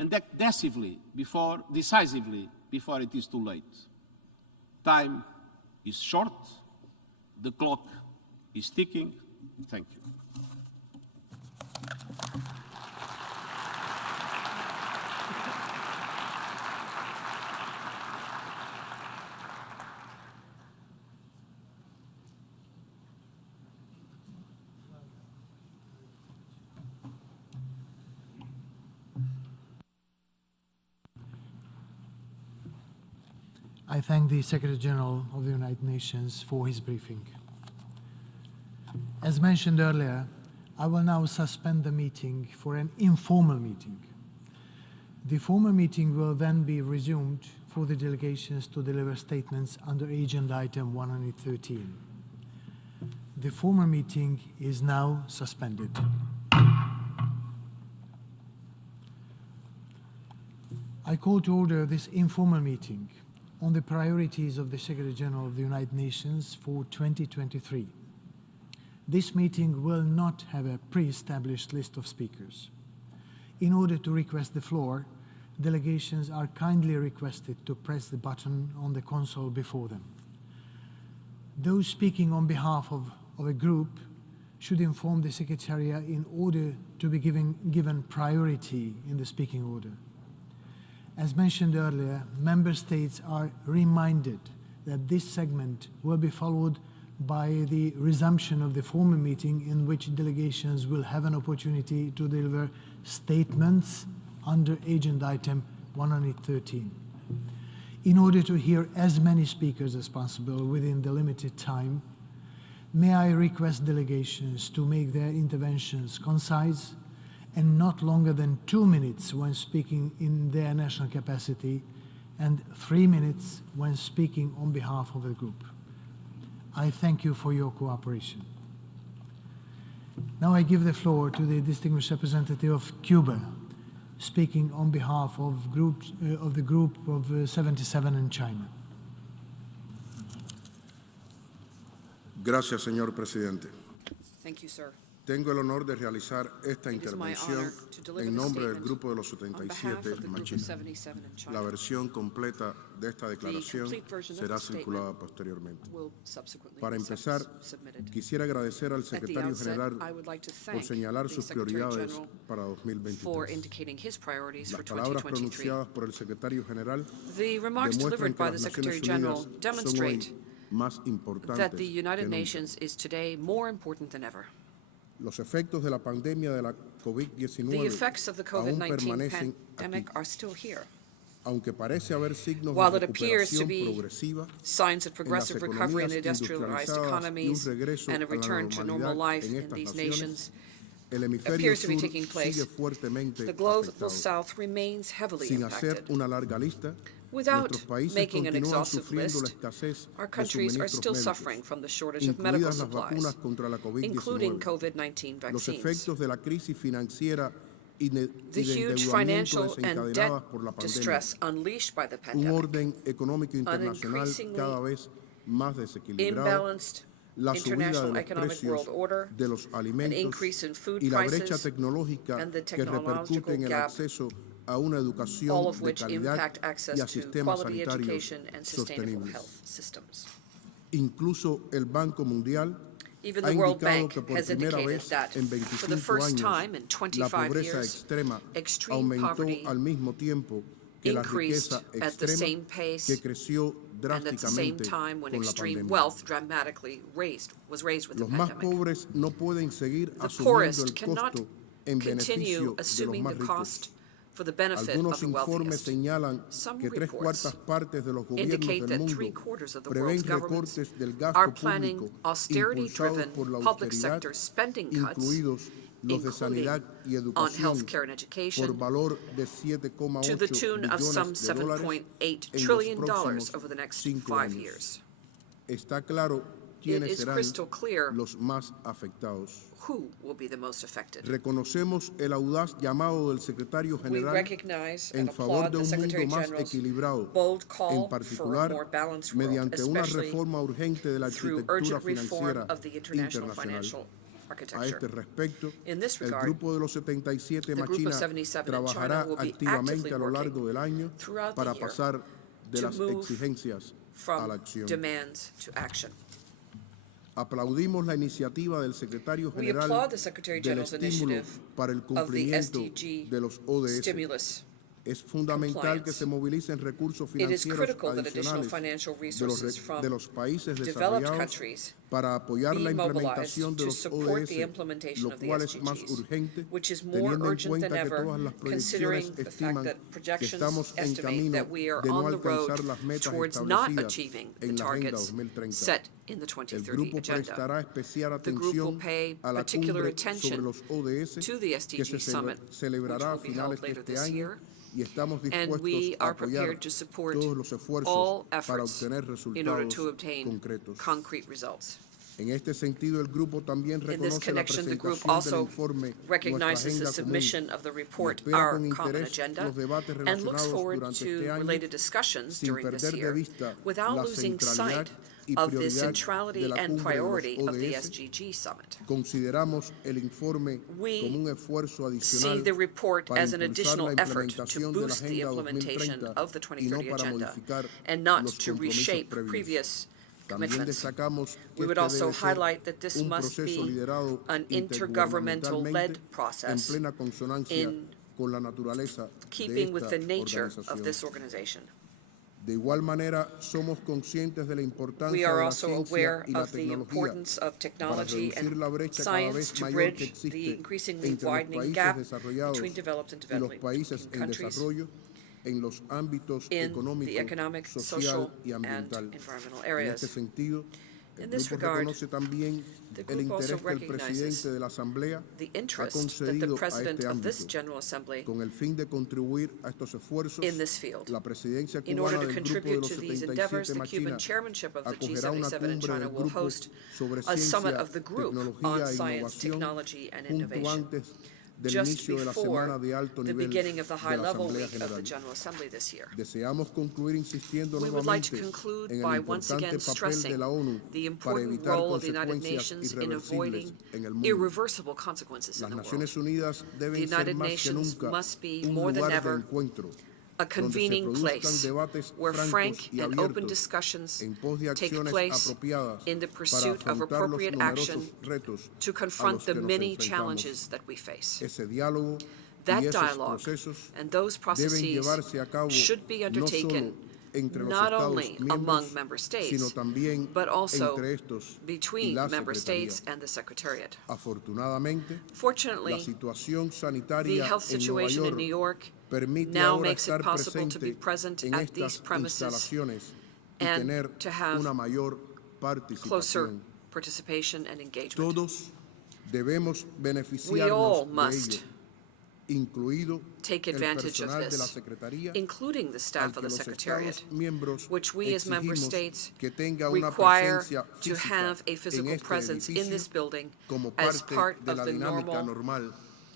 and act decisively before it is too late. Time is short. The clock is ticking. Thank you. I thank the Secretary General of the United Nations for his briefing. As mentioned earlier, I will now suspend the meeting for an informal meeting. The formal meeting will then be resumed for the delegations to deliver statements under Agenda Item 113. The formal meeting is now suspended. I call to order this informal meeting on the priorities of the Secretary General of the United Nations for 2023. This meeting will not have a pre-established list of speakers. In order to request the floor, delegations are kindly requested to press the button on the console before them. Those speaking on behalf of a group should inform the Secretariat in order to be given priority in the speaking order. As mentioned earlier, Member States are reminded that this segment will be followed by the resumption of the formal meeting in which delegations will have an opportunity to deliver statements under Agenda Item 113. In order to hear as many speakers as possible within the limited time, may I request delegations to make their interventions concise and not longer than 2 minutes when speaking in their national capacity and 3 minutes when speaking on behalf of the group. I thank you for your cooperation. Now I give the floor to the distinguished representative of Cuba, speaking on behalf of the group of 77 in China. Gracias, señor presidente. Thank you, sir. Tengo el honor de realizar esta It is my intervención honor to deliver en the nombre del statement Grupo de los on behalf 77 of the Group of Machina. 77 in China. La versión completa de esta declaración complete version of será the statement circulada posteriormente. will subsequently Para be empezar, submitted. quisiera agradecer al At the secretario outset, general I would like to por thank señalar the sus Secretary prioridades General para for 2023. indicating his priorities Las for palabras 2023. pronunciadas por el secretario general The remarks demuestran delivered que by las the Secretary Naciones General Unidas son demonstrate hoy más importantes that the que United nunca. Nations is today more important than ever. Los efectos de la pandemia de la The COVID-19 effects of the aún COVID-19 permanecen pandemic aquí. are still here. Aunque parece haber signos While de it appears to recuperación be progresiva signs of en las progressive recovery in economías the industrialized industrializadas y un economies regreso and a a la return to normal normalidad life en in estas these naciones, nations, el hemisferio appears to be sur taking place, sigue fuertemente the global afectado. south remains heavily Sin hacer impacted. una larga lista, Without nuestros países making an continúan exhaustive sufriendo la list, escasez our de countries are still suministros suffering médicos, from the shortage of medical incluidas las vacunas supplies, contra la including COVID-19. COVID-19 Los vaccines. efectos de la crisis financiera y de The huge endeudamiento financial and debt desencadenadas por la pandemia, distress unleashed by the un pandemic, orden económico internacional increasingly cada vez más desequilibrado, imbalanced la subida de international los economic world precios order, de los an alimentos increase in food y la brecha prices, tecnológica and the que repercute technological en el gap, acceso a una all educación of de which calidad impact y access a to sistemas quality sanitarios education and sustainable sostenibles. health systems. Incluso el Banco Mundial Even ha the World indicado Bank que por has primera indicated vez that en for the 25 first años time in la 25 pobreza years, extrema extreme aumentó poverty al mismo tiempo que la increased riqueza at the extrema same pace que creció and at the same drásticamente time when con la extreme pandemia. wealth dramatically was raised with the Los más pandemic. pobres no pueden seguir The asumiendo poorest el cannot costo en beneficio continue de los assuming más the ricos. cost for the benefit of Algunos the informes wealthiest. señalan Some que tres reports cuartas partes de los gobiernos indicate del that mundo 3/4 of the prevén world's governments recortes del are gasto planning público impulsados austerity-driven por la public austeridad, sector spending cuts, incluidos los de including sanidad y on educación, healthcare and por education, valor de to the tune of some $7,8 billones $7.8 en los trillion próximos over the next 5 5 años. years. Está claro It quiénes is serán crystal clear los más afectados. who will be the most affected. Reconocemos el audaz llamado del secretario We general recognize en and favor applaud de the un mundo Secretary más General's equilibrado, bold en call for a particular more balanced world, mediante una especially reforma urgente de la through arquitectura urgent reform financiera of the international internacional. financial A architecture. este respecto, In this el regard, Grupo de los 77 the Group of Machina 77 in trabajará China will be activamente actively a lo largo working del año throughout the para year pasar de to las move exigencias a la from acción. demands to action. Aplaudimos la iniciativa del secretario We general applaud the Secretary del General's estímulo initiative para el of the cumplimiento SDG de los ODS. stimulus. Es fundamental que se movilicen recursos It is financieros critical that additional adicionales financial de resources from los países developed desarrollados countries para apoyar be la mobilized implementación de to los support the ODS, implementation lo of the cual es más SDGs, urgente, which is more teniendo en urgent than cuenta que ever, todas las considering proyecciones the fact estiman that que projections estamos en estimate camino that we are de no on the road alcanzar las metas towards not establecidas achieving the en la Agenda targets 2030. set in the El 2030 grupo agenda. prestará especial The group will atención pay a la particular cumbre sobre attention los ODS to the que SDG se summit, celebrará a which will be held finales de later este this año year, y estamos and dispuestos we a are apoyar prepared to support todos los esfuerzos all para efforts obtener in order resultados to obtain concretos. concrete results. En este sentido, el grupo también In this reconoce la connection, the group presentación del also informe Nuestra recognizes the Agenda Común submission of the y report, espera Our con Common interés Agenda, los debates and looks relacionados forward durante to este año related discussions sin during this perder de year vista without la losing centralidad sight y of the prioridad de centrality la and cumbre de priority los of the ODS. SDG summit. Consideramos el informe We como un esfuerzo See adicional the report para as an impulsar additional la effort to implementación de la boost the Agenda implementation 2030 of the y no 2030 para agenda modificar and not los to compromisos reshape previos. previous También commitments. destacamos que We would este also debe ser highlight that this un must proceso be liderado an intergovernmental-led en process plena consonancia in con la naturaleza de keeping with esta the nature of organización. this organization. De igual manera, somos conscientes de la We importancia are de la also ciencia aware y la of the tecnología importance of para technology reducir la and brecha cada science vez to mayor que bridge the existe increasingly entre los widening países gap desarrollados between developed and y los países developing en countries desarrollo en los ámbitos in the económico, economic, social social, y and ambiental. environmental En este areas. sentido, el In this grupo regard, reconoce también the el group also interés que el recognizes presidente de la Asamblea the ha interest that the concedido a President este of this ámbito. General Assembly Con el fin de contribuir a estos esfuerzos, in this field. la presidencia In order cubana to del Grupo de contribute los to these endeavors, 77 the Cuban Machina chairmanship of the acogerá una G77 in cumbre China del will grupo host sobre a summit ciencia, of the group tecnología on e science, innovación technology, and junto innovation. antes del just inicio de la before Semana de Alto the Nivel beginning of the de la high-level Asamblea week of the General. General Assembly this year. Deseamos concluir insistiendo We would like to nuevamente conclude en by el once importante again papel stressing de la ONU the para important evitar role of the United consecuencias Nations in irreversibles avoiding en el mundo. irreversible consequences in Las the world. Naciones Unidas The deben ser United más que Nations nunca must be un more than lugar de ever encuentro a donde se convening produzcan place debates where francos frank y and open abiertos discussions en pos de take acciones place apropiadas in the para pursuit of afrontar los appropriate action numerosos retos to a confront los the que nos many enfrentamos. challenges that we face. Ese diálogo That y esos dialogue procesos and those deben processes llevarse a cabo should be no undertaken solo entre los not Estados only miembros, among member sino states, también but also entre estos y between la member Secretaría. states and the Secretariat. Afortunadamente, la Fortunately, situación the sanitaria health en Nueva situation in York New York permite now ahora makes it estar possible to be presente present en at these estas premises instalaciones y and tener to have una mayor closer participación. participation and engagement. Todos debemos We all beneficiarnos de must ello, incluido take el advantage of personal de la this, Secretaría, including the al staff que of the los Secretariat, Estados miembros which we as member exigimos states que tenga una require presencia to física have a en physical este presence in this edificio building como as parte part de of la the dinámica normal normal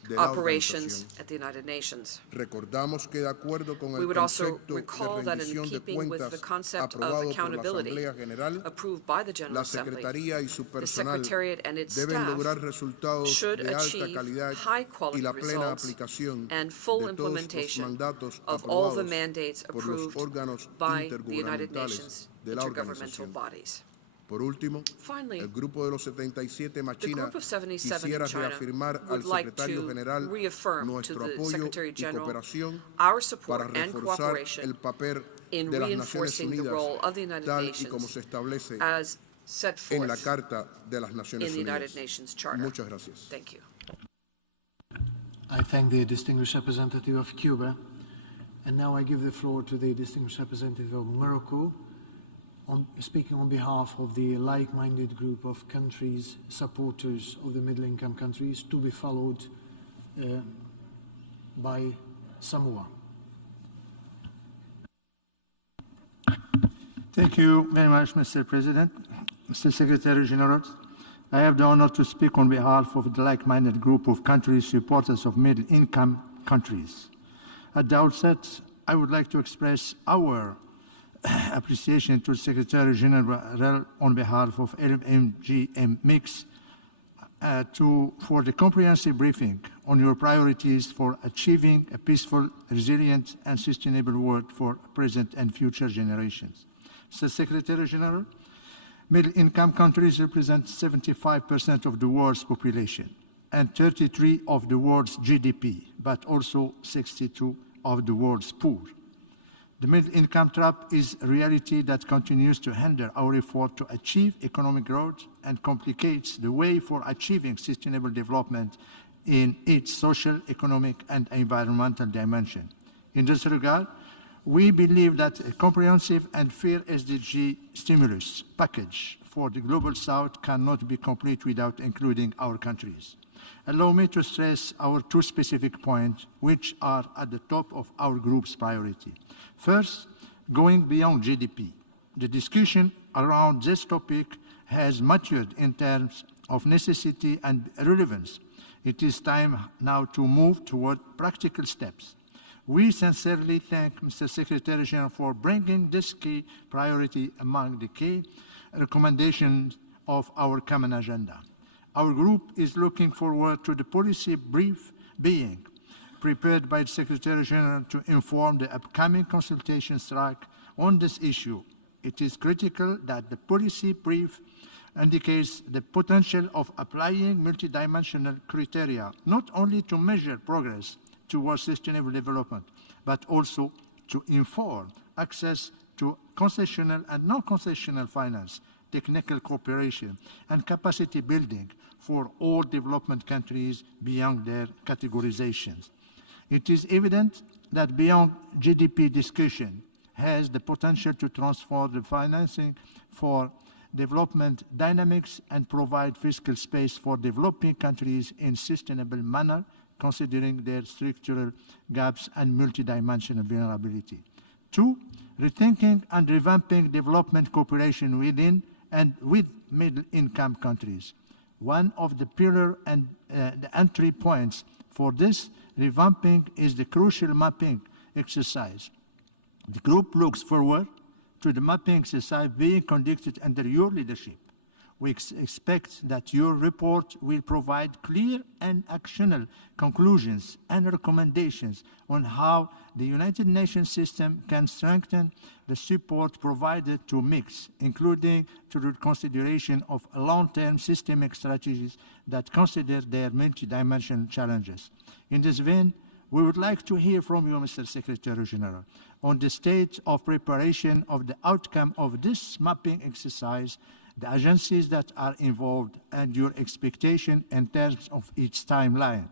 de la operations organización. at the United Nations. Recordamos que de acuerdo con We el would also concepto recall de that in rendición de keeping with the cuentas concept of aprobado por la accountability Asamblea General, approved by the General la Assembly, Secretaría y su the personal Secretariat and its deben staff lograr resultados should de alta achieve calidad y high-quality la plena results aplicación and full de todos los implementation mandatos of all the aprobados mandates por los approved órganos by the United intergubernamentales Nations de la intergovernmental organización. bodies. Por último, Finally, el grupo de los 77 the Machina Group of 77 quisiera in China reafirmar al would like secretario to general reaffirm to nuestro the apoyo Secretary y General cooperación our para support and reforzar cooperation el papel in de las Naciones reinforcing the Unidas role of the United tal y como Nations se establece as set en la forth Carta de las in Naciones the United Unidas. Nations Charter. Muchas gracias. Thank you. I thank the distinguished representative of Cuba, and now I give the floor to the distinguished representative of Morocco, speaking on behalf of the like-minded group of countries, supporters of the middle-income countries, to be followed by Samoa. Thank you very much, Mr. President. Mr. Secretary General, I have the honor to speak on behalf of the like-minded group of countries supporters of middle-income countries. At the outset, I would like to express our appreciation to the Secretary General on behalf of LMGM Mix for the comprehensive briefing on your priorities for achieving a peaceful, resilient, and sustainable world for present and future generations. Mr. Secretary General, middle-income countries represent 75% of the world's population and 33% of the world's GDP, but also 62% of the world's poor. The middle-income trap is a reality that continues to hinder our effort to achieve economic growth and complicates the way for achieving sustainable development in its social, economic, and environmental dimension. In this regard, we believe that a comprehensive and fair SDG stimulus package for the Global South cannot be complete without including our countries. Allow me to stress our two specific points, which are at the top of our group's priority. First, going beyond GDP. The discussion around this topic has matured in terms of necessity and relevance. It is time now to move toward practical steps. We sincerely thank Mr. Secretary General for bringing this key priority among the key recommendations of our common agenda. Our group is looking forward to the policy brief being prepared by the Secretary General to inform the upcoming consultation track on this issue. It is critical that the policy brief indicates the potential of applying multidimensional criteria, not only to measure progress towards sustainable development, but also to inform access to concessional and non-concessional finance, technical cooperation, and capacity building for all development countries beyond their categorizations. It is evident that beyond GDP discussion has the potential to transform the financing for development dynamics and provide fiscal space for developing countries in sustainable manner, considering their structural gaps and multidimensional vulnerability. Two, rethinking and revamping development cooperation within and with middle-income countries. One of the pillar and the entry points For this, revamping is the crucial mapping exercise. The group looks forward to the mapping exercise being conducted under your leadership. We expect that your report will provide clear and actionable conclusions and recommendations on how the United Nations system can strengthen the support provided to MICs, including to the consideration of long-term systemic strategies that consider their multidimensional challenges. In this vein, we would like to hear from you, Mr. Secretary General, on the state of preparation of the outcome of this mapping exercise, the agencies that are involved, and your expectation in terms of each timeline.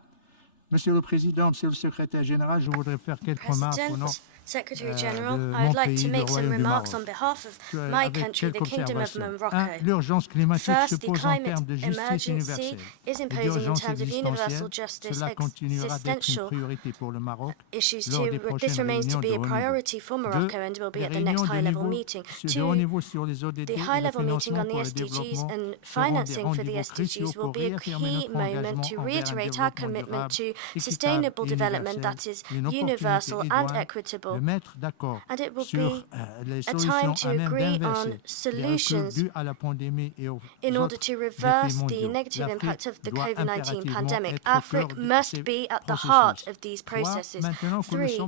Monsieur le Président, Monsieur le Secrétaire Général, je voudrais faire quelques remarques au nom Secretary General, I would like to make some remarks on behalf of my country, the Kingdom of Morocco. First, the climate emergency is imposing in terms of universal justice existential issues too. This remains to be a priority for Morocco and will be at the next high-level meeting. Two, the high-level meeting on the SDGs and financing for the SDGs will be a key moment to reiterate our commitment to sustainable development that is universal and equitable. And it will be a time to agree on solutions in order to reverse the negative impact of the COVID-19 pandemic. Africa must be at the heart of these processes. Three,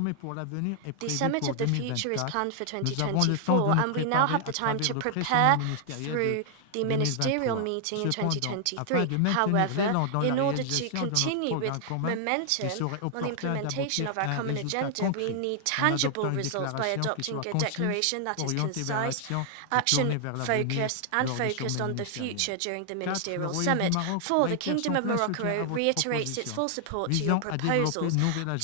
the Summit of the Future is planned for 2024, and we now have the time to prepare through the ministerial meeting in 2023. However, in order to continue with momentum on the implementation of our common agenda, we need tangible results by adopting a declaration that is concise, action-focused, and focused on the future during the ministerial summit. 4, the Kingdom of Morocco reiterates its full support to your proposals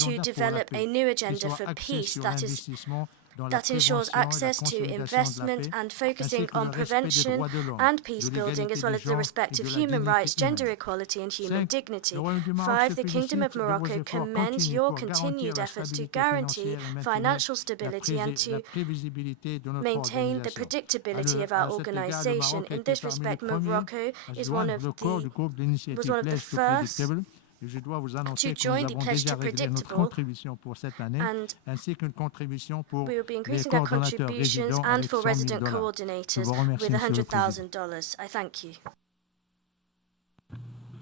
to develop a new agenda for peace that ensures access to investment and focusing on prevention and peace building, as well as the respect of human rights, gender equality and human dignity. 5, the Kingdom of Morocco commends your continued efforts to guarantee financial stability and to maintain the predictability of our organization. In this respect, Morocco was one of the first to join the pledge to predictable, and we will be increasing our contributions and for resident coordinators with $100,000. I thank you.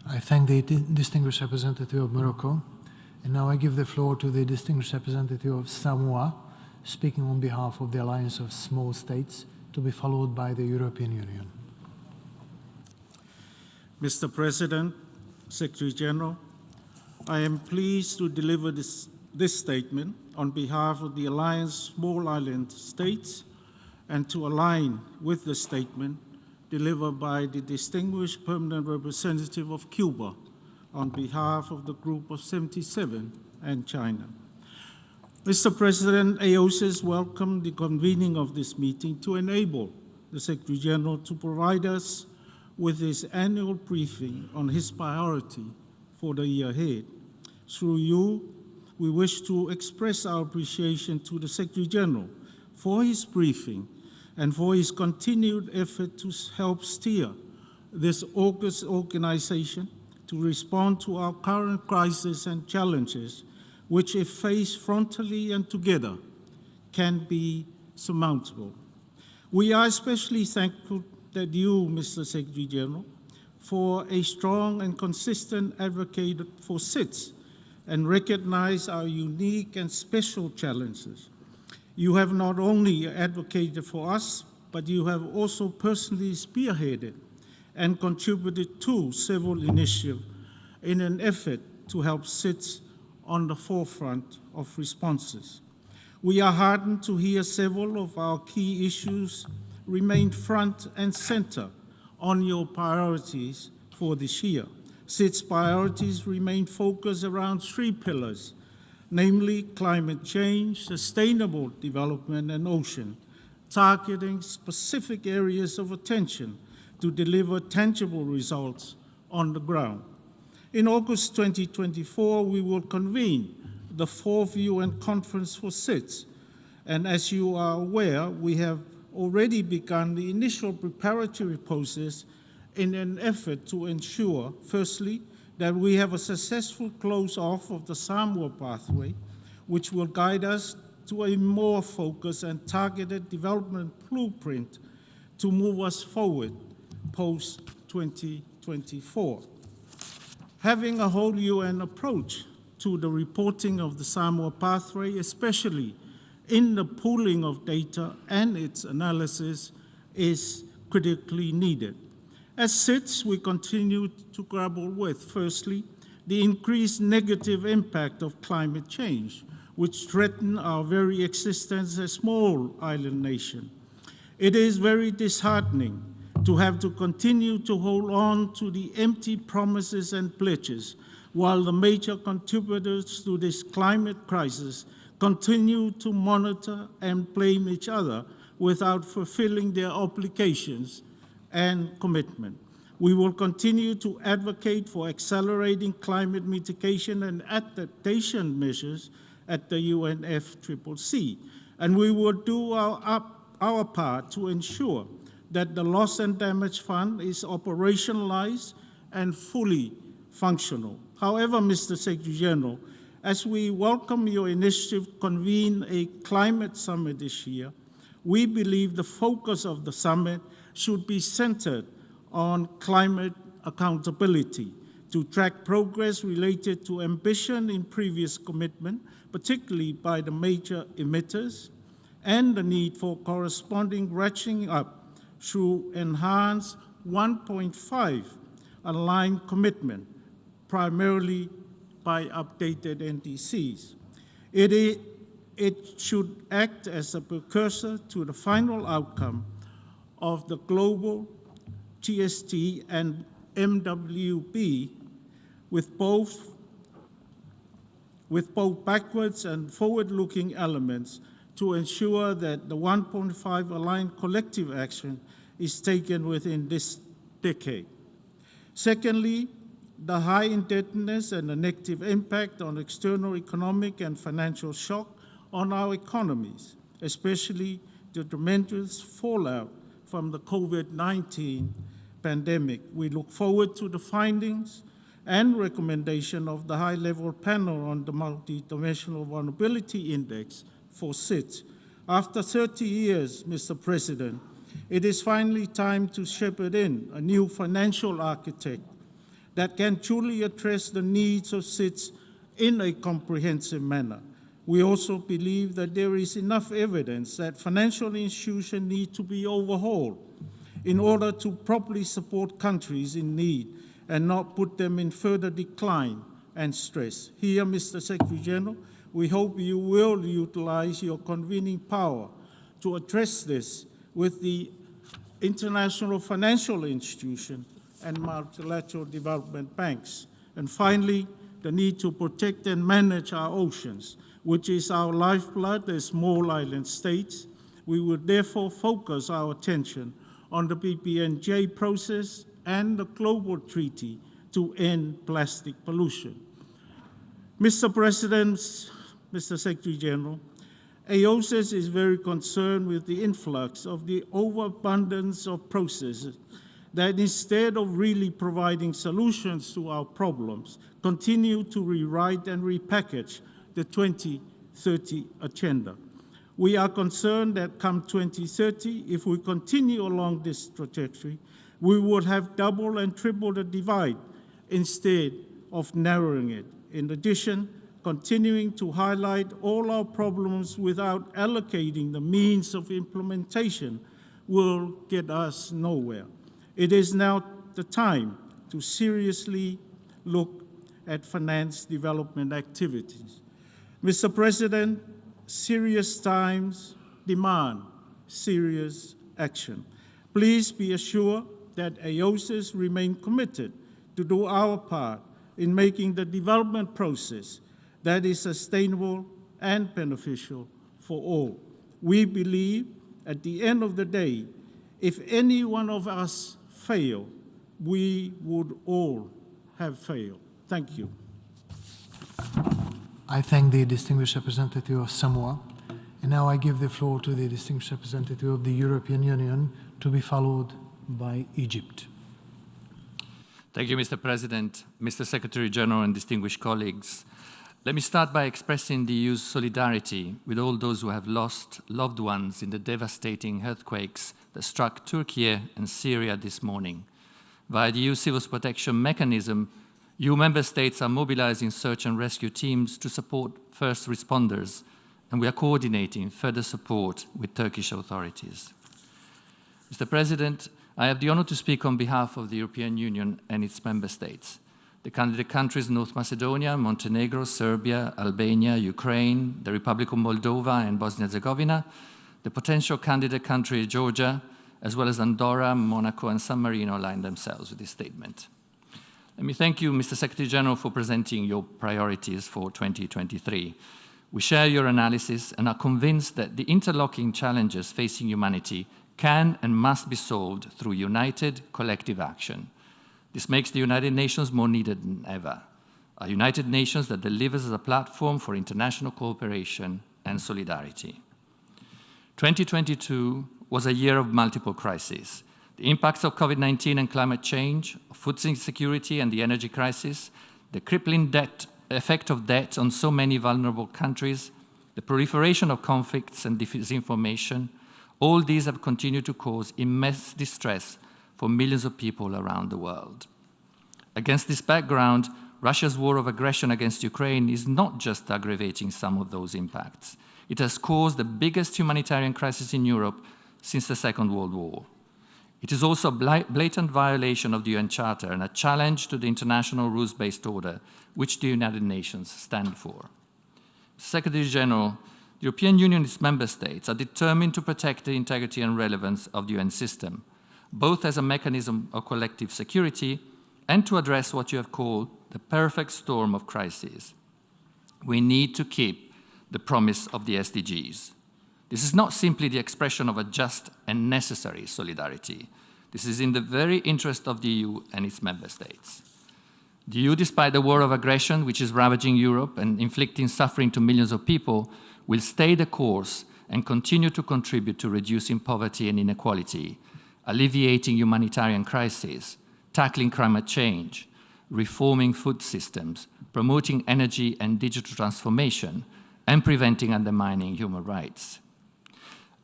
I thank the distinguished representative of Morocco, and now I give the floor to the distinguished representative of Samoa, speaking on behalf of the Alliance of Small States, to be followed by the European Union. Mr. President, Secretary General, I am pleased to deliver this statement on behalf of the Alliance Small Island States and to align with the statement delivered by the distinguished permanent representative of Cuba on behalf of the Group of 77 and China. Mr. President, AOSIS welcomed the convening of this meeting to enable the Secretary General to provide us with his annual briefing on his priority for the year ahead. Through you, we wish to express our appreciation to the Secretary General for his briefing and for his continued effort to help steer this august organization to respond to our current crisis and challenges, which, if faced frontally and together, can be surmountable. We are especially thankful that you, Mr. Secretary General, for a strong and consistent advocate for SITS and recognize our unique and special challenges. You have not only advocated for us, but you have also personally spearheaded and contributed to several initiatives in an effort to help SITS on the forefront of responses. We are heartened to hear several of our key issues remain front and center on your priorities for this year. SITS priorities remain focused around 3 pillars, namely climate change, sustainable development, and ocean, targeting specific areas of attention to deliver tangible results on the ground. In August 2024, we will convene the 4th UN Conference for SITS, and as you are aware, we have already begun the initial preparatory process in an effort to ensure, firstly, that we have a successful close-off of the Samoa pathway, which will guide us to a more focused and targeted development blueprint to move us forward post-2024. Having a whole UN approach to the reporting of the Samoa pathway, especially in the pooling of data and its analysis, is critically needed. As SITS, we continue to grapple with, firstly, the increased negative impact of climate change, which threaten our very existence as a small island nation. It is very disheartening to have to continue to hold on to the empty promises and pledges while the major contributors to this climate crisis continue to monitor and blame each other without fulfilling their obligations and commitment. We will continue to advocate for accelerating climate mitigation and adaptation measures at the UNFCCC, and we will do our part to ensure that the Loss and Damage Fund is operationalized and fully functional. However, Mr. Secretary General, as we welcome your initiative to convene a climate summit this year, we believe the focus of the summit should be centered on climate accountability to track progress related to ambition in previous commitment, particularly by the major emitters, and the need for corresponding ratcheting up through enhanced 1.5 aligned commitment, primarily by updated NDCs. It should act as a precursor to the final outcome of the global TST and MWB with both backwards and forward-looking elements to ensure that the 1.5 aligned collective action is taken within this decade. Secondly, the high indebtedness and the negative impact on external economic and financial shock on our economies, especially the tremendous fallout from the COVID-19 pandemic. We look forward to the findings and recommendation of the high-level panel on the Multidimensional Vulnerability Index for SIT. After 30 years, Mr. President, it is finally time to shepherd in a new financial architect that can truly address the needs of SITs in a comprehensive manner. We also believe that there is enough evidence that financial institutions need to be overhauled in order to properly support countries in need and not put them in further decline and stress. Here, Mr. Secretary General, we hope you will utilize your convening power to address this with the international financial institutions and multilateral development banks. And finally, the need to protect and manage our oceans, which is our lifeblood as small island states. We would therefore focus our attention on the PPNJ process and the global treaty to end plastic pollution. Mr. President, Mr. Secretary General, AOSIS is very concerned with the influx of the overabundance of processes that instead of really providing solutions to our problems, continue to rewrite and repackage the 2030 agenda. We are concerned that come 2030, if we continue along this trajectory, we would have double and triple the divide instead of narrowing it. In addition, continuing to highlight all our problems without allocating the means of implementation will get us nowhere. It is now the time to seriously look at finance development activities. Mr. President, serious times demand serious action. Please be assured that AOSIS remain committed to do our part in making the development process that is sustainable and beneficial for all. We believe at the end of the day, if any one of us fail, we would all have failed. Thank you. I thank the distinguished representative of Samoa, and now I give the floor to the distinguished representative of the European Union, to be followed by Egypt. Thank you, Mr. President, Mr. Secretary General, and distinguished colleagues. Let me start by expressing the EU's solidarity with all those who have lost loved ones in the devastating earthquakes that struck Turkey and Syria this morning. Via the EU Civil Protection Mechanism, EU member states are mobilizing search and rescue teams to support first responders, and we are coordinating further support with Turkish authorities. Mr. President, I have the honor to speak on behalf of the European Union and its member states. The candidate countries North Macedonia, Montenegro, Serbia, Albania, Ukraine, the Republic of Moldova and Bosnia-Herzegovina, the potential candidate country Georgia, as well as Andorra, Monaco and San Marino align themselves with this statement. Let me thank you, Mr. Secretary General, for presenting your priorities for 2023. We share your analysis and are convinced that the interlocking challenges facing humanity can and must be solved through united, collective action. This makes the United Nations more needed than ever, a United Nations that delivers as a platform for international cooperation and solidarity. 2022 was a year of multiple crises. The impacts of COVID-19 and climate change, food insecurity and the energy crisis, the crippling effect of debt on so many vulnerable countries, the proliferation of conflicts and disinformation, all these have continued to cause immense distress for millions of people around the world. Against this background, Russia's war of aggression against Ukraine is not just aggravating some of those impacts. It has caused the biggest humanitarian crisis in Europe since the Second World War. It is also a blatant violation of the UN Charter and a challenge to the international rules-based order, which the United Nations stand for. Secretary General, the European Union and its member states are determined to protect the integrity and relevance of the UN system, both as a mechanism of collective security and to address what you have called the perfect storm of crises. We need to keep the promise of the SDGs. This is not simply the expression of a just and necessary solidarity. This is in the very interest of the EU and its member states. The EU, despite the war of aggression which is ravaging Europe and inflicting suffering to millions of people, will stay the course and continue to contribute to reducing poverty and inequality, alleviating humanitarian crises, tackling climate change, reforming food systems, promoting energy and digital transformation, and preventing undermining human rights.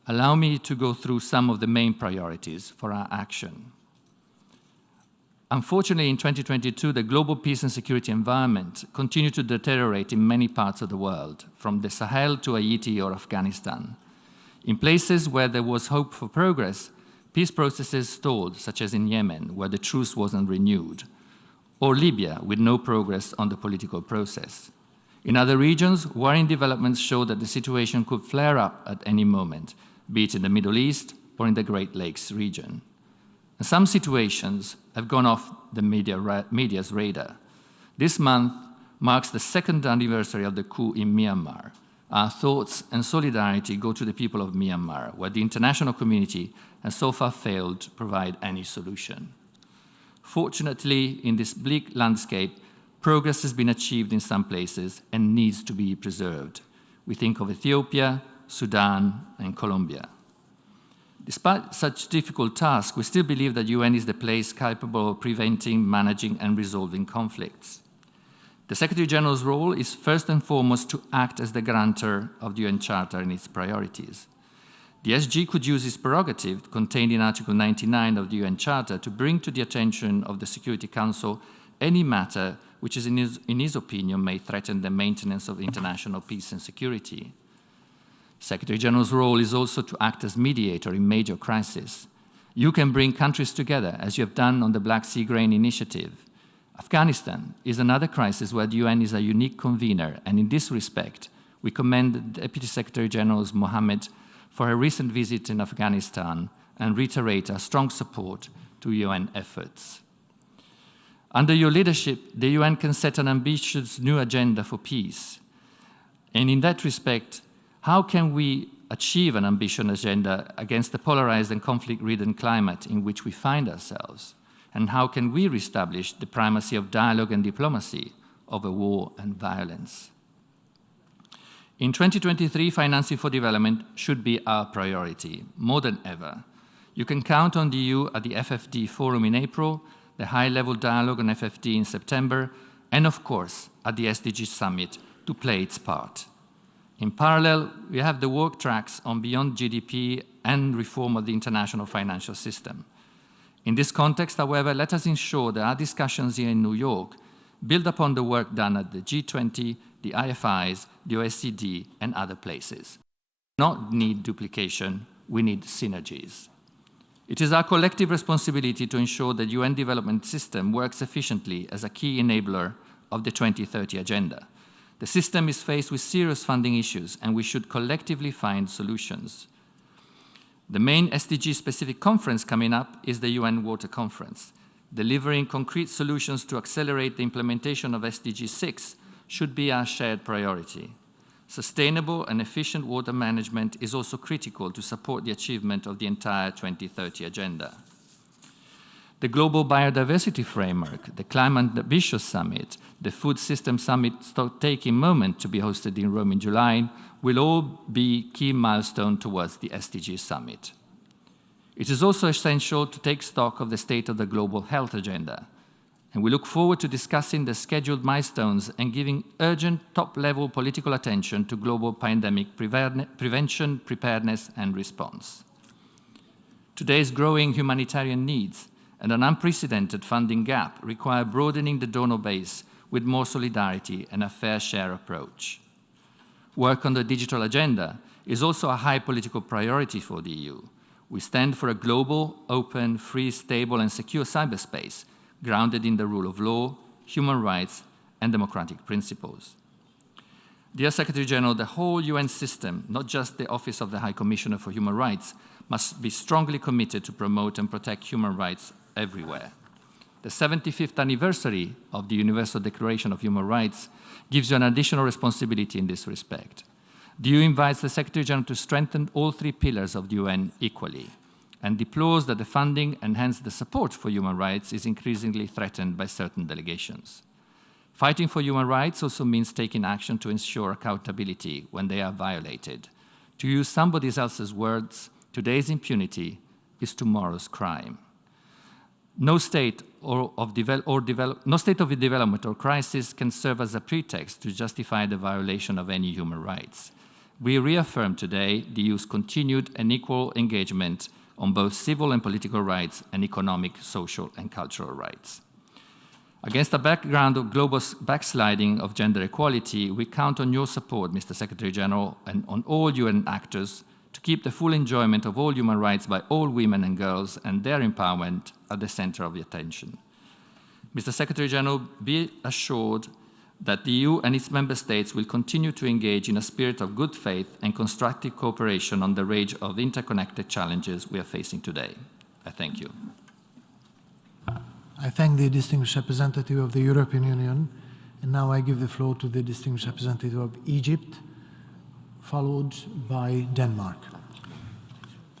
Allow me to go through some of the main priorities for our action. Unfortunately, in 2022, the global peace and security environment continued to deteriorate in many parts of the world, from the Sahel to Haiti or Afghanistan. In places where there was hope for progress, peace processes stalled, such as in Yemen, where the truce wasn't renewed, or Libya, with no progress on the political process. In other regions, worrying developments show that the situation could flare up at any moment, be it in the Middle East or in the Great Lakes region. And some situations have gone off the media's radar. This month marks the second anniversary of the coup in Myanmar. Our thoughts and solidarity go to the people of Myanmar, where the international community has so far failed to provide any solution. Fortunately, in this bleak landscape, progress has been achieved in some places and needs to be preserved. We think of Ethiopia, Sudan, and Colombia. Despite such difficult tasks, we still believe that UN is the place capable of preventing, managing, and resolving conflicts. The Secretary General's role is first and foremost to act as the guarantor of the UN Charter and its priorities. The SG could use its prerogative, contained in Article 99 of the UN Charter, to bring to the attention of the Security Council any matter which, in his opinion, may threaten the maintenance of international peace and security. Secretary General's role is also to act as mediator in major crises. You can bring countries together, as you have done on the Black Sea Grain Initiative. Afghanistan is another crisis where the UN is a unique convener, and in this respect, we commend the Deputy Secretary General's Mohammed for her recent visit in Afghanistan and reiterate our strong support to UN efforts. Under your leadership, the UN can set an ambitious new agenda for peace. And in that respect, how can we achieve an ambitious agenda against the polarized and conflict-ridden climate in which we find ourselves? And how can we reestablish the primacy of dialogue and diplomacy over war and violence? In 2023, financing for development should be our priority, more than ever. You can count on the EU at the FFD Forum in April, the high-level dialogue on FFT in September, and of course, at the SDG Summit to play its part. In parallel, we have the work tracks on beyond GDP and reform of the international financial system. In this context, however, let us ensure that our discussions here in New York build upon the work done at the G20, the IFIs, the OECD, and other places. We do not need duplication, we need synergies. It is our collective responsibility to ensure that the UN development system works efficiently as a key enabler of the 2030 agenda. The system is faced with serious funding issues, and we should collectively find solutions. The main SDG-specific conference coming up is the UN Water Conference. Delivering concrete solutions to accelerate the implementation of SDG 6 should be our shared priority. Sustainable and efficient water management is also critical to support the achievement of the entire 2030 agenda. The Global Biodiversity Framework, the Climate Ambitious Summit, the Food System Summit stock-taking moment to be hosted in Rome in July will all be key milestones towards the SDG Summit. It is also essential to take stock of the state of the global health agenda, and we look forward to discussing the scheduled milestones and giving urgent top-level political attention to global pandemic prevention, preparedness, and response. Today's growing humanitarian needs and an unprecedented funding gap require broadening the donor base with more solidarity and a fair share approach. Work on the digital agenda is also a high political priority for the EU. We stand for a global, open, free, stable, and secure cyberspace grounded in the rule of law, human rights, and democratic principles. Dear Secretary General, the whole UN system, not just the Office of the High Commissioner for Human Rights, must be strongly committed to promote and protect human rights everywhere. The 75th anniversary of the Universal Declaration of Human Rights gives you an additional responsibility in this respect. The EU invites the Secretary General to strengthen all three pillars of the UN equally, and deplores that the funding and hence the support for human rights is increasingly threatened by certain delegations. Fighting for human rights also means taking action to ensure accountability when they are violated. To use somebody else's words, today's impunity is tomorrow's crime. No state of development or crisis can serve as a pretext to justify the violation of any human rights. We reaffirm today the EU's continued and equal engagement on both civil and political rights and economic, social, and cultural rights. Against a background of global backsliding of gender equality, we count on your support, Mr. Secretary General, and on all UN actors to keep the full enjoyment of all human rights by all women and girls and their empowerment at the center of the attention. Mr. Secretary General, be assured that the EU and its member states will continue to engage in a spirit of good faith and constructive cooperation on the range of interconnected challenges we are facing today. I thank you. I thank the distinguished representative of the European Union, and now I give the floor to the distinguished representative of Egypt, followed by Denmark.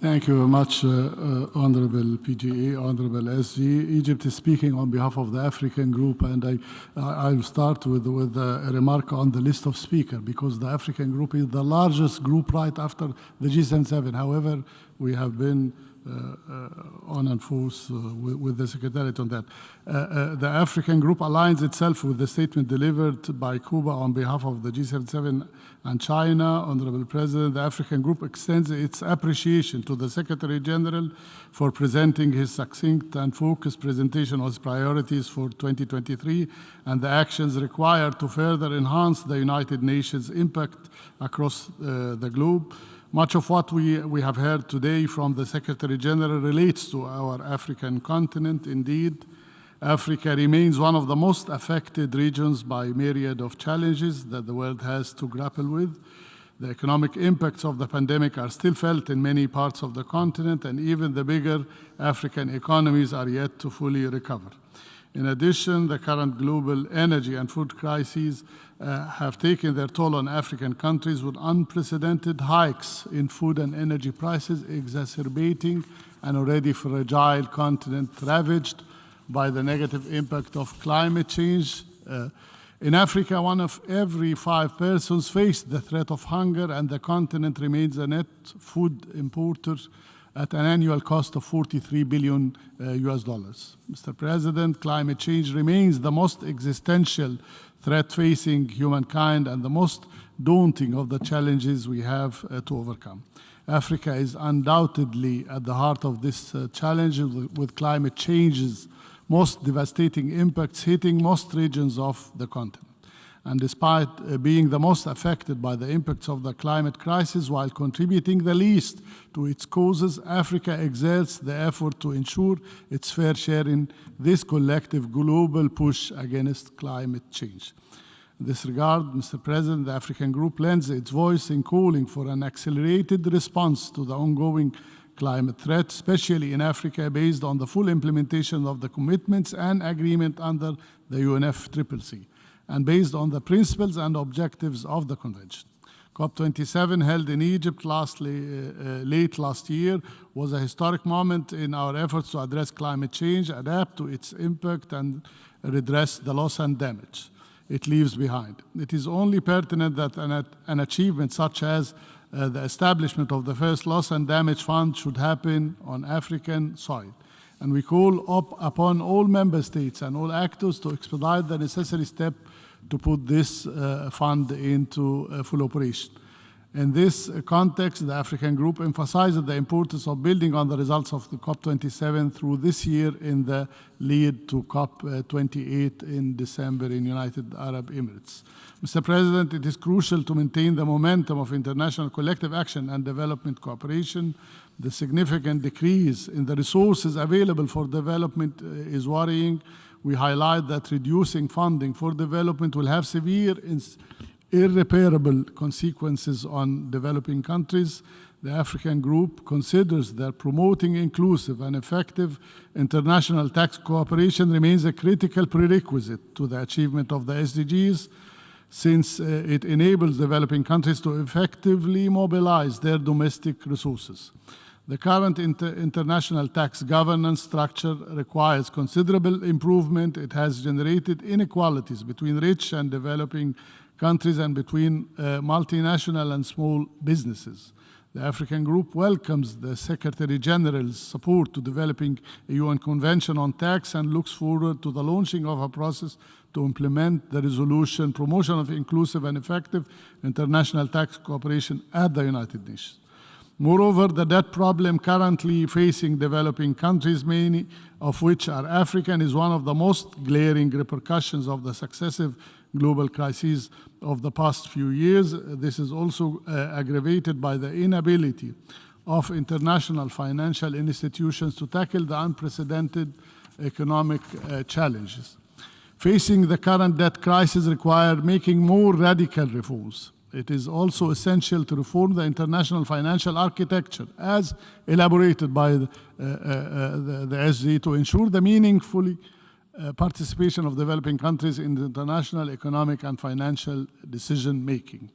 Thank you very much, Honorable PGA, Honorable SG. Egypt is speaking on behalf of the African group, and I'll start with a remark on the list of speakers, because the African group is the largest group right after the G77. However, we have been on and forth with the Secretariat on that. The African group aligns itself with the statement delivered by Cuba on behalf of the G77 and China. Honorable President, the African group extends its appreciation to the Secretary General for presenting his succinct and focused presentation on his priorities for 2023 and the actions required to further enhance the United Nations impact across the globe. Much of what we have heard today from the Secretary General relates to our African continent. Indeed, Africa remains one of the most affected regions by a myriad of challenges that the world has to grapple with. The economic impacts of the pandemic are still felt in many parts of the continent, and even the bigger African economies are yet to fully recover. In addition, the current global energy and food crises have taken their toll on African countries, with unprecedented hikes in food and energy prices exacerbating an already fragile continent ravaged by the negative impact of climate change. In Africa, 1 of every 5 persons face the threat of hunger, and the continent remains a net food importer at an annual cost of 43 billion US dollars. Mr. President, climate change remains the most existential threat facing humankind and the most daunting of the challenges we have to overcome. Africa is undoubtedly at the heart of this challenge, with climate change's most devastating impacts hitting most regions of the continent. And despite being the most affected by the impacts of the climate crisis while contributing the least to its causes, Africa exerts the effort to ensure its fair share in this collective global push against climate change. In this regard, Mr. President, the African Group lends its voice in calling for an accelerated response to the ongoing climate threat, especially in Africa, based on the full implementation of the commitments and agreement under the UNFCCC, and based on the principles and objectives of the Convention. COP27, held in Egypt late last year, was a historic moment in our efforts to address climate change, adapt to its impact, and redress the loss and damage it leaves behind. It is only pertinent that an achievement such as the establishment of the first loss and damage fund should happen on African soil. And we call upon all member states and all actors to expedite the necessary step to put this fund into full operation. In this context, the African Group emphasized the importance of building on the results of the COP27 through this year in the lead to COP28 in December in United Arab Emirates. Mr. President, it is crucial to maintain the momentum of international collective action and development cooperation. The significant decrease in the resources available for development is worrying. We highlight that reducing funding for development will have severe irreparable consequences on developing countries. The African Group considers that promoting inclusive and effective international tax cooperation remains a critical prerequisite to the achievement of the SDGs, since it enables developing countries to effectively mobilize their domestic resources. The current international tax governance structure requires considerable improvement. It has generated inequalities between rich and developing countries and between multinational and small businesses. The African Group welcomes the Secretary General's support to developing a UN Convention on Tax and looks forward to the launching of a process to implement the resolution promotion of inclusive and effective international tax cooperation at the United Nations. Moreover, the debt problem currently facing developing countries, many of which are African, is one of the most glaring repercussions of the successive global crises of the past few years. This is also aggravated by the inability of international financial institutions to tackle the unprecedented economic challenges. Facing the current debt crisis requires making more radical reforms. It is also essential to reform the international financial architecture as elaborated by the SG to ensure the meaningful participation of developing countries in the international economic and financial decision making.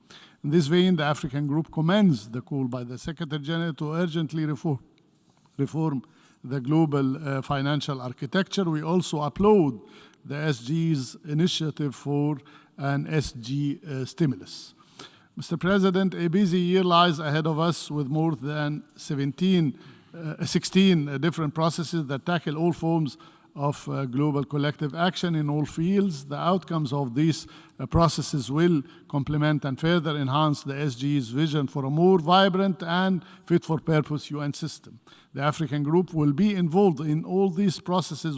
In this vein, the African Group commends the call by the Secretary General to urgently reform the global financial architecture. We also applaud the SG's initiative for an SG stimulus. Mr. President, a busy year lies ahead of us with more than 16 different processes that tackle all forms of global collective action in all fields. The outcomes of these processes will complement and further enhance the SG's vision for a more vibrant and fit-for-purpose UN system. The African Group will be involved in all these processes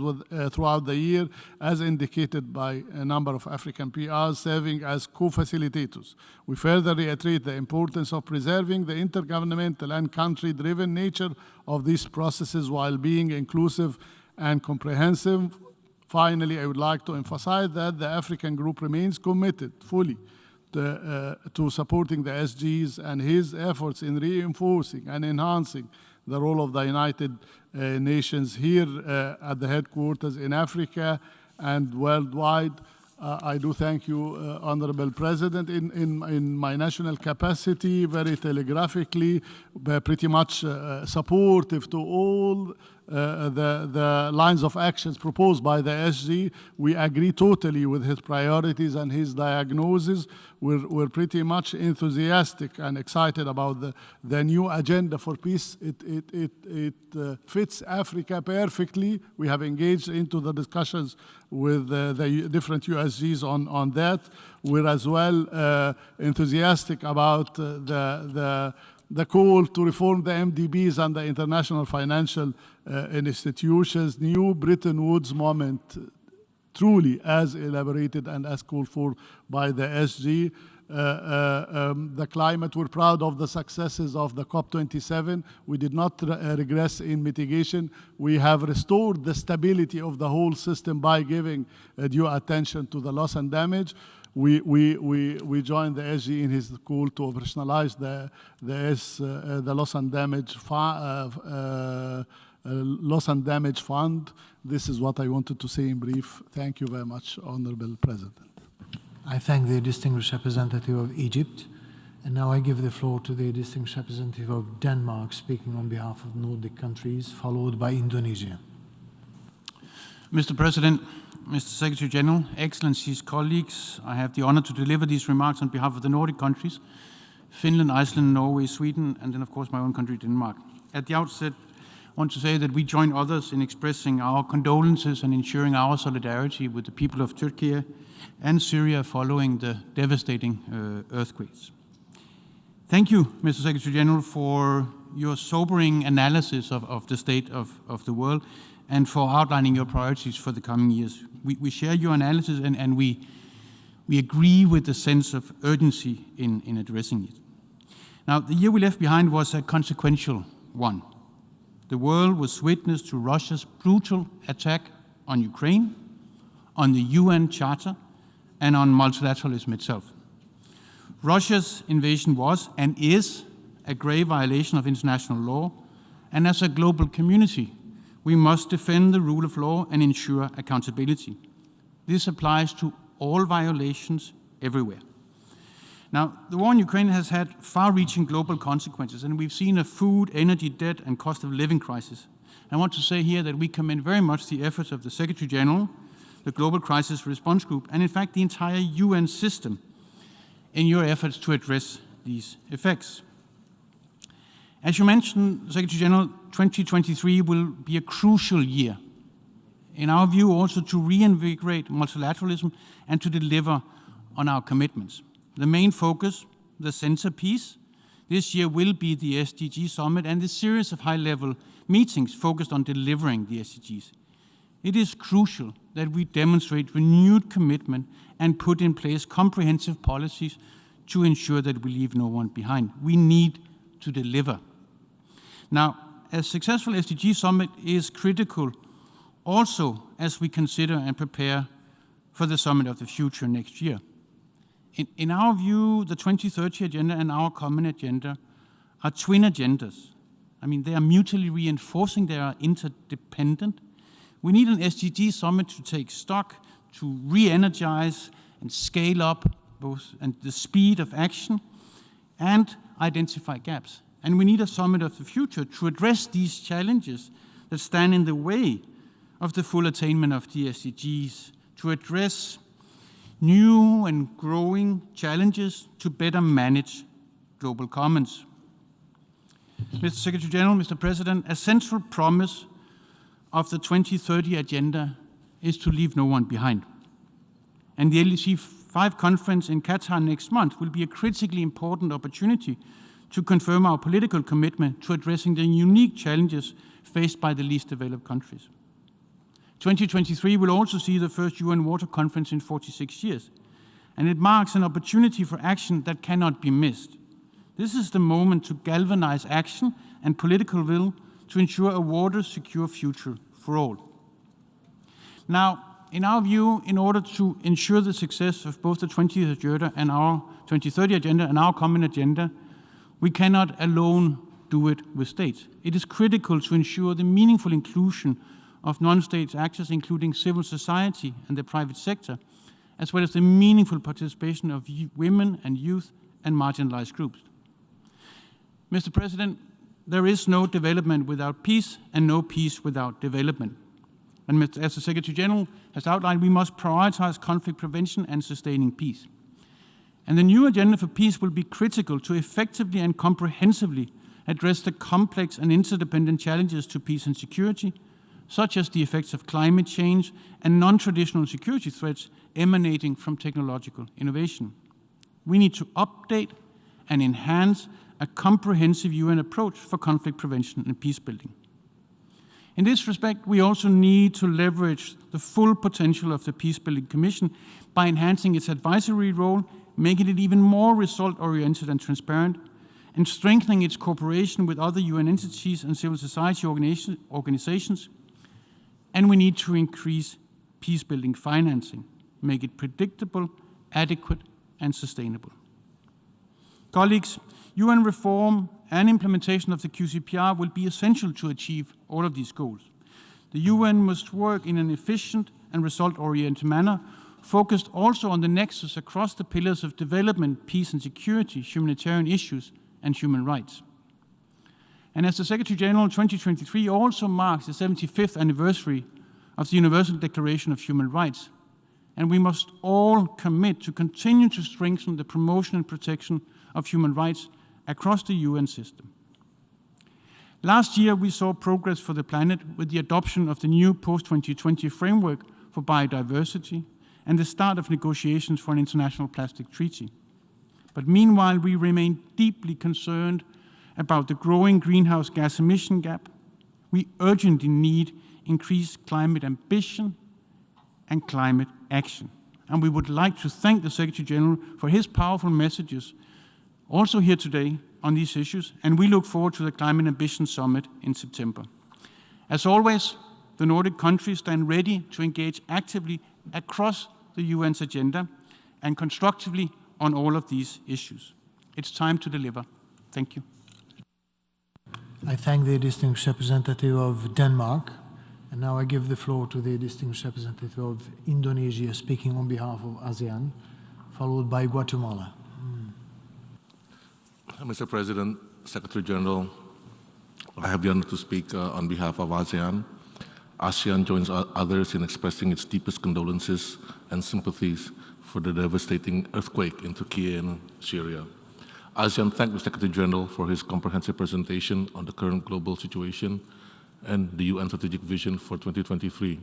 throughout the year, as indicated by a number of African PRs serving as co-facilitators. We further reiterate the importance of preserving the intergovernmental and country-driven nature of these processes while being inclusive and comprehensive. Finally, I would like to emphasize that the African Group remains committed fully to supporting the SGs and his efforts in reinforcing and enhancing the role of the United Nations here at the headquarters in Africa and worldwide. I do thank you, Honorable President, in my national capacity, very telegraphically, pretty much supportive to all the lines of actions proposed by the SG. We agree totally with his priorities and his diagnosis. We're pretty much enthusiastic and excited about the new agenda for peace. It fits Africa perfectly. We have engaged into the discussions with the different USGs on that. We're as well enthusiastic about the call to reform the MDBs and the international financial institutions, new Bretton Woods moment, truly as elaborated and as called for by the SG. The climate, we're proud of the successes of the COP27. We did not regress in mitigation. We have restored the stability of the whole system by giving due attention to the loss and damage. We joined the SG in his call to operationalize the loss and damage fund. This is what I wanted to say in brief. Thank you very much, Honorable President. I thank the distinguished representative of Egypt, and now I give the floor to the distinguished representative of Denmark, speaking on behalf of Nordic countries, followed by Indonesia. Mr. President, Mr. Secretary General, Excellencies, colleagues, I have the honor to deliver these remarks on behalf of the Nordic countries, Finland, Iceland, Norway, Sweden, and then of course my own country, Denmark. At the outset, I want to say that we join others in expressing our condolences and ensuring our solidarity with the people of Turkey and Syria following the devastating earthquakes. Thank you, Mr. Secretary General, for your sobering analysis of the state of the world and for outlining your priorities for the coming years. We share your analysis and we agree with the sense of urgency in addressing it. Now, the year we left behind was a consequential one. The world was witness to Russia's brutal attack on Ukraine, on the UN Charter, and on multilateralism itself. Russia's invasion was and is a grave violation of international law, and as a global community, we must defend the rule of law and ensure accountability. This applies to all violations everywhere. Now, the war in Ukraine has had far-reaching global consequences, and we've seen a food, energy, debt, and cost of living crisis. I want to say here that we commend very much the efforts of the Secretary General, the Global Crisis Response Group, and in fact the entire UN system in your efforts to address these effects. As you mentioned, Secretary General, 2023 will be a crucial year, in our view also to reinvigorate multilateralism and to deliver on our commitments. The main focus, the centerpiece, this year will be the SDG Summit and the series of high-level meetings focused on delivering the SDGs. It is crucial that we demonstrate renewed commitment and put in place comprehensive policies to ensure that we leave no one behind. We need to deliver. Now, a successful SDG Summit is critical also as we consider and prepare for the Summit of the Future next year. In our view, the 2030 agenda and our common agenda are twin agendas. I mean, they are mutually reinforcing, they are interdependent. We need an SDG Summit to take stock, to re-energize and scale up both and the speed of action and identify gaps. And we need a Summit of the Future to address these challenges that stand in the way of the full attainment of the SDGs, to address new and growing challenges to better manage global commons. Mr. Secretary General, Mr. President, a central promise of the 2030 agenda is to leave no one behind. And the LDC 5 conference in Qatar next month will be a critically important opportunity to confirm our political commitment to addressing the unique challenges faced by the least developed countries. 2023 will also see the first UN Water Conference in 46 years, and it marks an opportunity for action that cannot be missed. This is the moment to galvanize action and political will to ensure a water-secure future for all. Now, in our view, in order to ensure the success of both the 2030 agenda and our common agenda, we cannot alone do it with states. It is critical to ensure the meaningful inclusion of non-state actors, including civil society and the private sector, as well as the meaningful participation of women and youth and marginalized groups. Mr. President, there is no development without peace and no peace without development. And as the Secretary General has outlined, we must prioritize conflict prevention and sustaining peace. And the new agenda for peace will be critical to effectively and comprehensively address the complex and interdependent challenges to peace and security, such as the effects of climate change and non-traditional security threats emanating from technological innovation. We need to update and enhance a comprehensive UN approach for conflict prevention and peace building. In this respect, we also need to leverage the full potential of the Peace-Building Commission by enhancing its advisory role, making it even more result-oriented and transparent, and strengthening its cooperation with other UN entities and civil society organizations. And we need to increase peace-building financing, make it predictable, adequate, and sustainable. Colleagues, UN reform and implementation of the QCPR will be essential to achieve all of these goals. The UN must work in an efficient and result-oriented manner, focused also on the nexus across the pillars of development, peace and security, humanitarian issues, and human rights. And as the Secretary General, 2023 also marks the 75th anniversary of the Universal Declaration of Human Rights, and we must all commit to continue to strengthen the promotion and protection of human rights across the UN system. Last year, we saw progress for the planet with the adoption of the new post-2020 framework for biodiversity and the start of negotiations for an international plastic treaty. But meanwhile, we remain deeply concerned about the growing greenhouse gas emission gap. We urgently need increased climate ambition and climate action. And we would like to thank the Secretary General for his powerful messages also here today on these issues, and we look forward to the Climate Ambition Summit in September. As always, the Nordic countries stand ready to engage actively across the UN's agenda and constructively on all of these issues. It's time to deliver. Thank you. I thank the distinguished representative of Denmark, and now I give the floor to the distinguished representative of Indonesia, speaking on behalf of ASEAN, followed by Guatemala. Mr. President, Secretary General, I have the honor to speak on behalf of ASEAN. ASEAN joins others in expressing its deepest condolences and sympathies for the devastating earthquake in Turkey and Syria. ASEAN thanks the Secretary General for his comprehensive presentation on the current global situation and the UN strategic vision for 2023.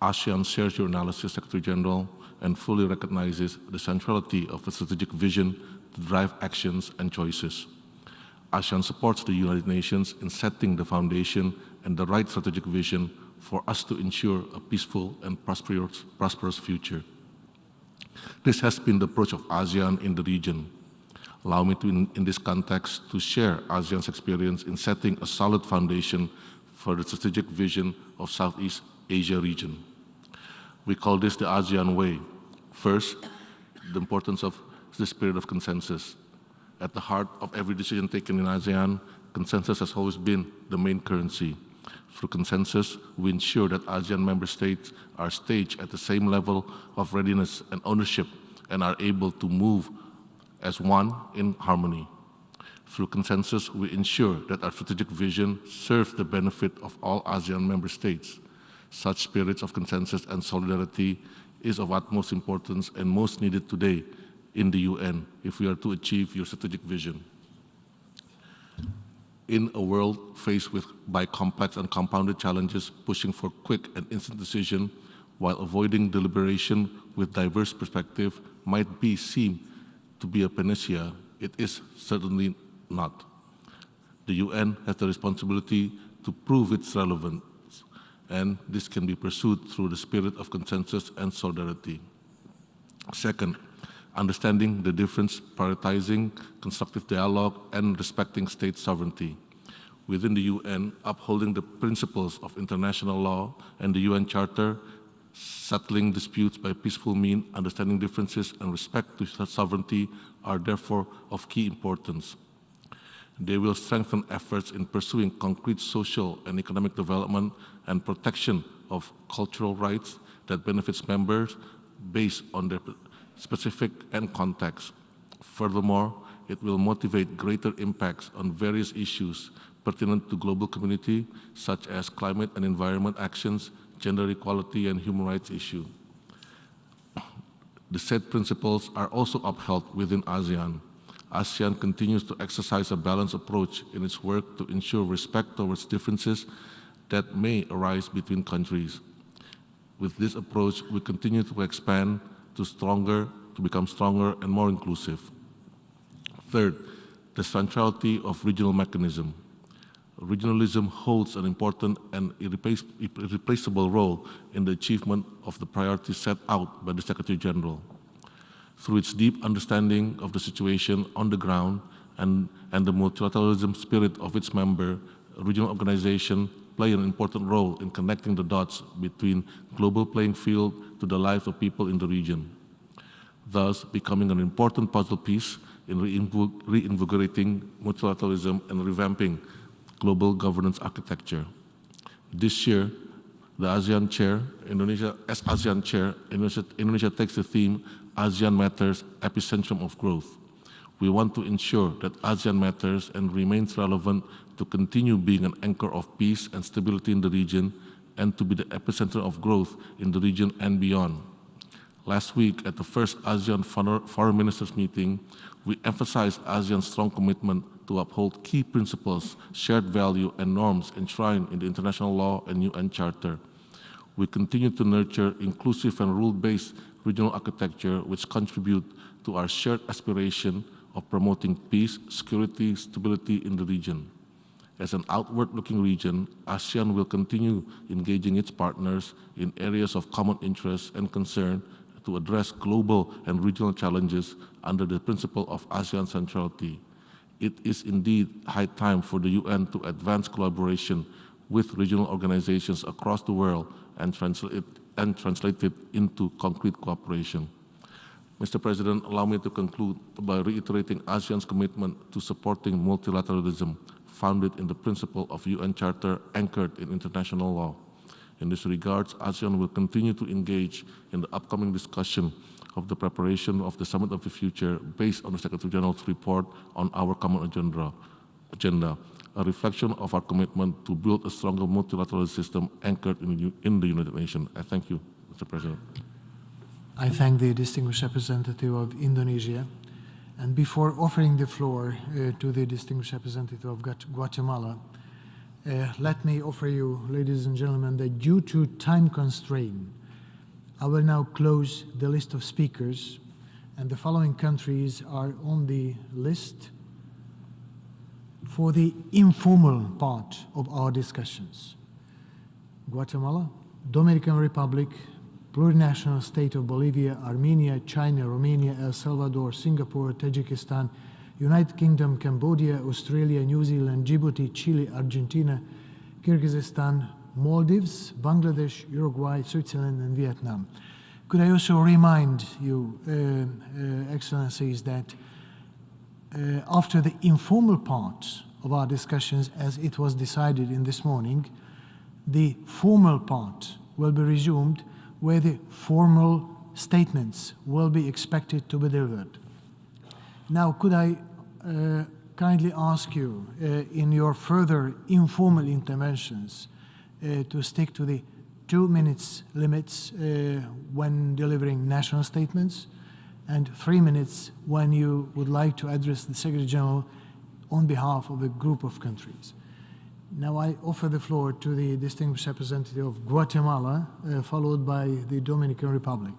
ASEAN shares your analysis, Secretary General, and fully recognizes the centrality of the strategic vision to drive actions and choices. ASEAN supports the United Nations in setting the foundation and the right strategic vision for us to ensure a peaceful and prosperous future. This has been the approach of ASEAN in the region. Allow me to, in this context, to share ASEAN's experience in setting a solid foundation for the strategic vision of Southeast Asia region. We call this the ASEAN way. First, the importance of the spirit of consensus. At the heart of every decision taken in ASEAN, consensus has always been the main currency. Through consensus, we ensure that ASEAN member states are staged at the same level of readiness and ownership and are able to move as one in harmony. Through consensus, we ensure that our strategic vision serves the benefit of all ASEAN member states. Such spirits of consensus and solidarity is of utmost importance and most needed today in the UN if we are to achieve your strategic vision. In a world faced by complex and compounded challenges, pushing for quick and instant decision while avoiding deliberation with diverse perspective might seem to be a panacea. It is certainly not. The UN has the responsibility to prove its relevance, and this can be pursued through the spirit of consensus and solidarity. Second, understanding the difference, prioritizing constructive dialogue, and respecting state sovereignty. Within the UN, upholding the principles of international law and the UN Charter, settling disputes by peaceful means, understanding differences, and respect to sovereignty are therefore of key importance. They will strengthen efforts in pursuing concrete social and economic development and protection of cultural rights that benefits members based on their specific and context. Furthermore, it will motivate greater impacts on various issues pertinent to global community, such as climate and environment actions, gender equality, and human rights issues. The said principles are also upheld within ASEAN. ASEAN continues to exercise a balanced approach in its work to ensure respect towards differences that may arise between countries. With this approach, we continue to expand to become stronger and more inclusive. Third, the centrality of regional mechanism. Regionalism holds an important and irreplaceable role in the achievement of the priorities set out by the Secretary General. Through its deep understanding of the situation on the ground and the multilateralism spirit of its member, regional organizations play an important role in connecting the dots between global playing field to the lives of people in the region, thus becoming an important puzzle piece in reinvigorating multilateralism and revamping global governance architecture. This year, the ASEAN Chair, as ASEAN Chair, Indonesia takes the theme ASEAN Matters, Epicentrum of Growth. We want to ensure that ASEAN matters and remains relevant to continue being an anchor of peace and stability in the region and to be the epicenter of growth in the region and beyond. Last week, at the first ASEAN Foreign Ministers meeting, we emphasized ASEAN's strong commitment to uphold key principles, shared value, and norms enshrined in the international law and UN Charter. We continue to nurture inclusive and rule-based regional architecture which contribute to our shared aspiration of promoting peace, security, stability in the region. As an outward-looking region, ASEAN will continue engaging its partners in areas of common interest and concern to address global and regional challenges under the principle of ASEAN centrality. It is indeed high time for the UN to advance collaboration with regional organizations across the world and translate it into concrete cooperation. Mr. President, allow me to conclude by reiterating ASEAN's commitment to supporting multilateralism founded in the principle of UN Charter anchored in international law. In this regard, ASEAN will continue to engage in the upcoming discussion of the preparation of the Summit of the Future based on the Secretary General's report on our common agenda, a reflection of our commitment to build a stronger multilateral system anchored in the United Nations. I thank you, Mr. President. I thank the distinguished representative of Indonesia. And before offering the floor to the distinguished representative of Guatemala, let me offer you, ladies and gentlemen, that due to time constraint, I will now close the list of speakers, and the following countries are on the list for the informal part of our discussions: Guatemala, Dominican Republic, Plurinational State of Bolivia, Armenia, China, Romania, El Salvador, Singapore, Tajikistan, United Kingdom, Cambodia, Australia, New Zealand, Djibouti, Chile, Argentina, Kyrgyzstan, Maldives, Bangladesh, Uruguay, Switzerland, and Vietnam. Could I also remind you, Excellencies, that after the informal part of our discussions, as it was decided in this morning, the formal part will be resumed, where the formal statements will be expected to be delivered. Now, could I kindly ask you, in your further informal interventions, to stick to the 2 minutes limits when delivering national statements, and 3 minutes when you would like to address the Secretary General on behalf of a group of countries. Now I offer the floor to the distinguished representative of Guatemala, followed by the Dominican Republic.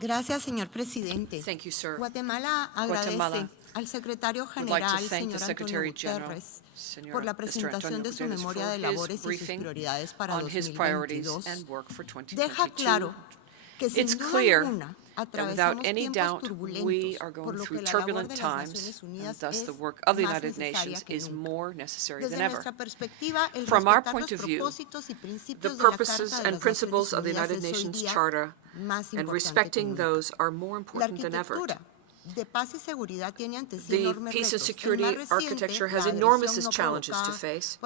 Gracias, señor presidente. Thank you, sir. Guatemala agradece al secretario general, señor António Guterres, por la presentación de su memoria de labores y sus prioridades para 2022. Deja claro que sin duda alguna without any doubt, we are going through turbulent times, and thus the work of the United Nations is more necessary than ever. From our point of view, the purposes and principles of the United Nations Charter and respecting those are more important than ever. The peace and security architecture has enormous challenges to face,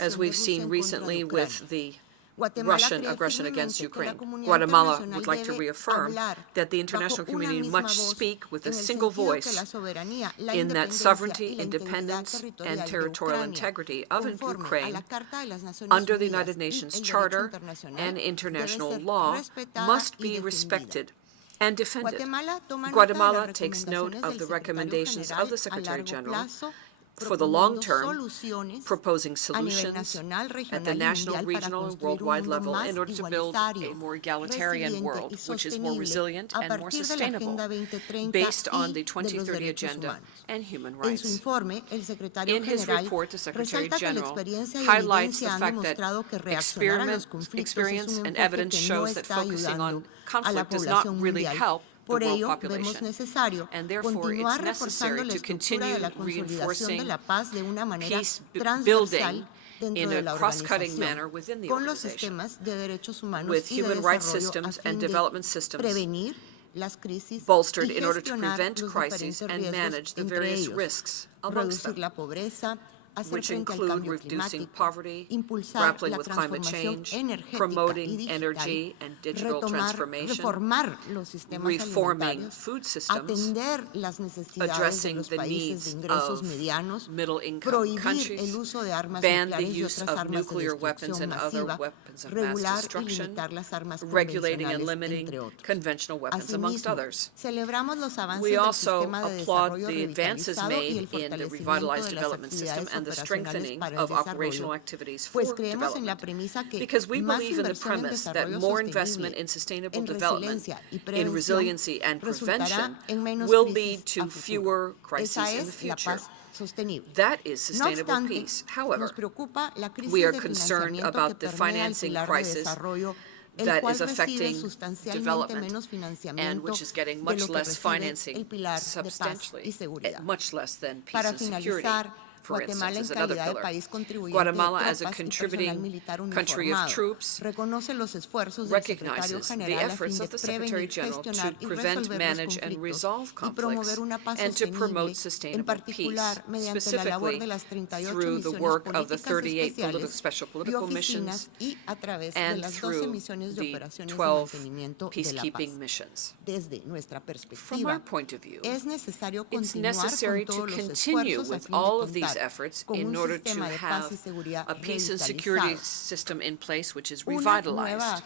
as we've seen recently with the Russian aggression against Ukraine. Guatemala would like to reaffirm that the international community must speak with a single voice in that sovereignty, independence, and territorial integrity of Ukraine under the United Nations Charter and international law must be respected and defended. Guatemala takes note of the recommendations of the Secretary General for the long term, proposing solutions at the national, regional, and worldwide level in order to build a more egalitarian world, which is more resilient and more sustainable, based on the 2030 Agenda and human rights. In his report, the Secretary General highlights the fact that experience and evidence shows that focusing on conflict does not really help the world population, and therefore it's necessary to continue reinforcing peace building in a cross-cutting manner within the organization, with human rights systems and development systems bolstered in order to prevent crises and manage the various risks amongst them, which include reducing poverty, grappling with climate change, promoting energy and digital transformation, reforming food systems, addressing the needs of middle-income countries, ban the use of nuclear weapons and other weapons of mass destruction, regulating and limiting conventional weapons, amongst others. We also applaud the advances made in the revitalized development system and the strengthening of operational activities for development, because we believe in the premise that more investment in sustainable development, in resiliency and prevention, will lead to fewer crises in the future. That is sustainable peace. However, we are concerned about the financing crisis that is affecting development and which is getting much less financing substantially, much less than peace and security, for instance, is another pillar. Guatemala, as a contributing country of troops, recognizes the efforts of the Secretary General to prevent, manage, and resolve conflicts and to promote sustainable peace, specifically through the work of the 38 special political missions and through the 12 peacekeeping missions. From our point of view, it's necessary to continue with all of these efforts in order to have a peace and security system in place which is revitalized,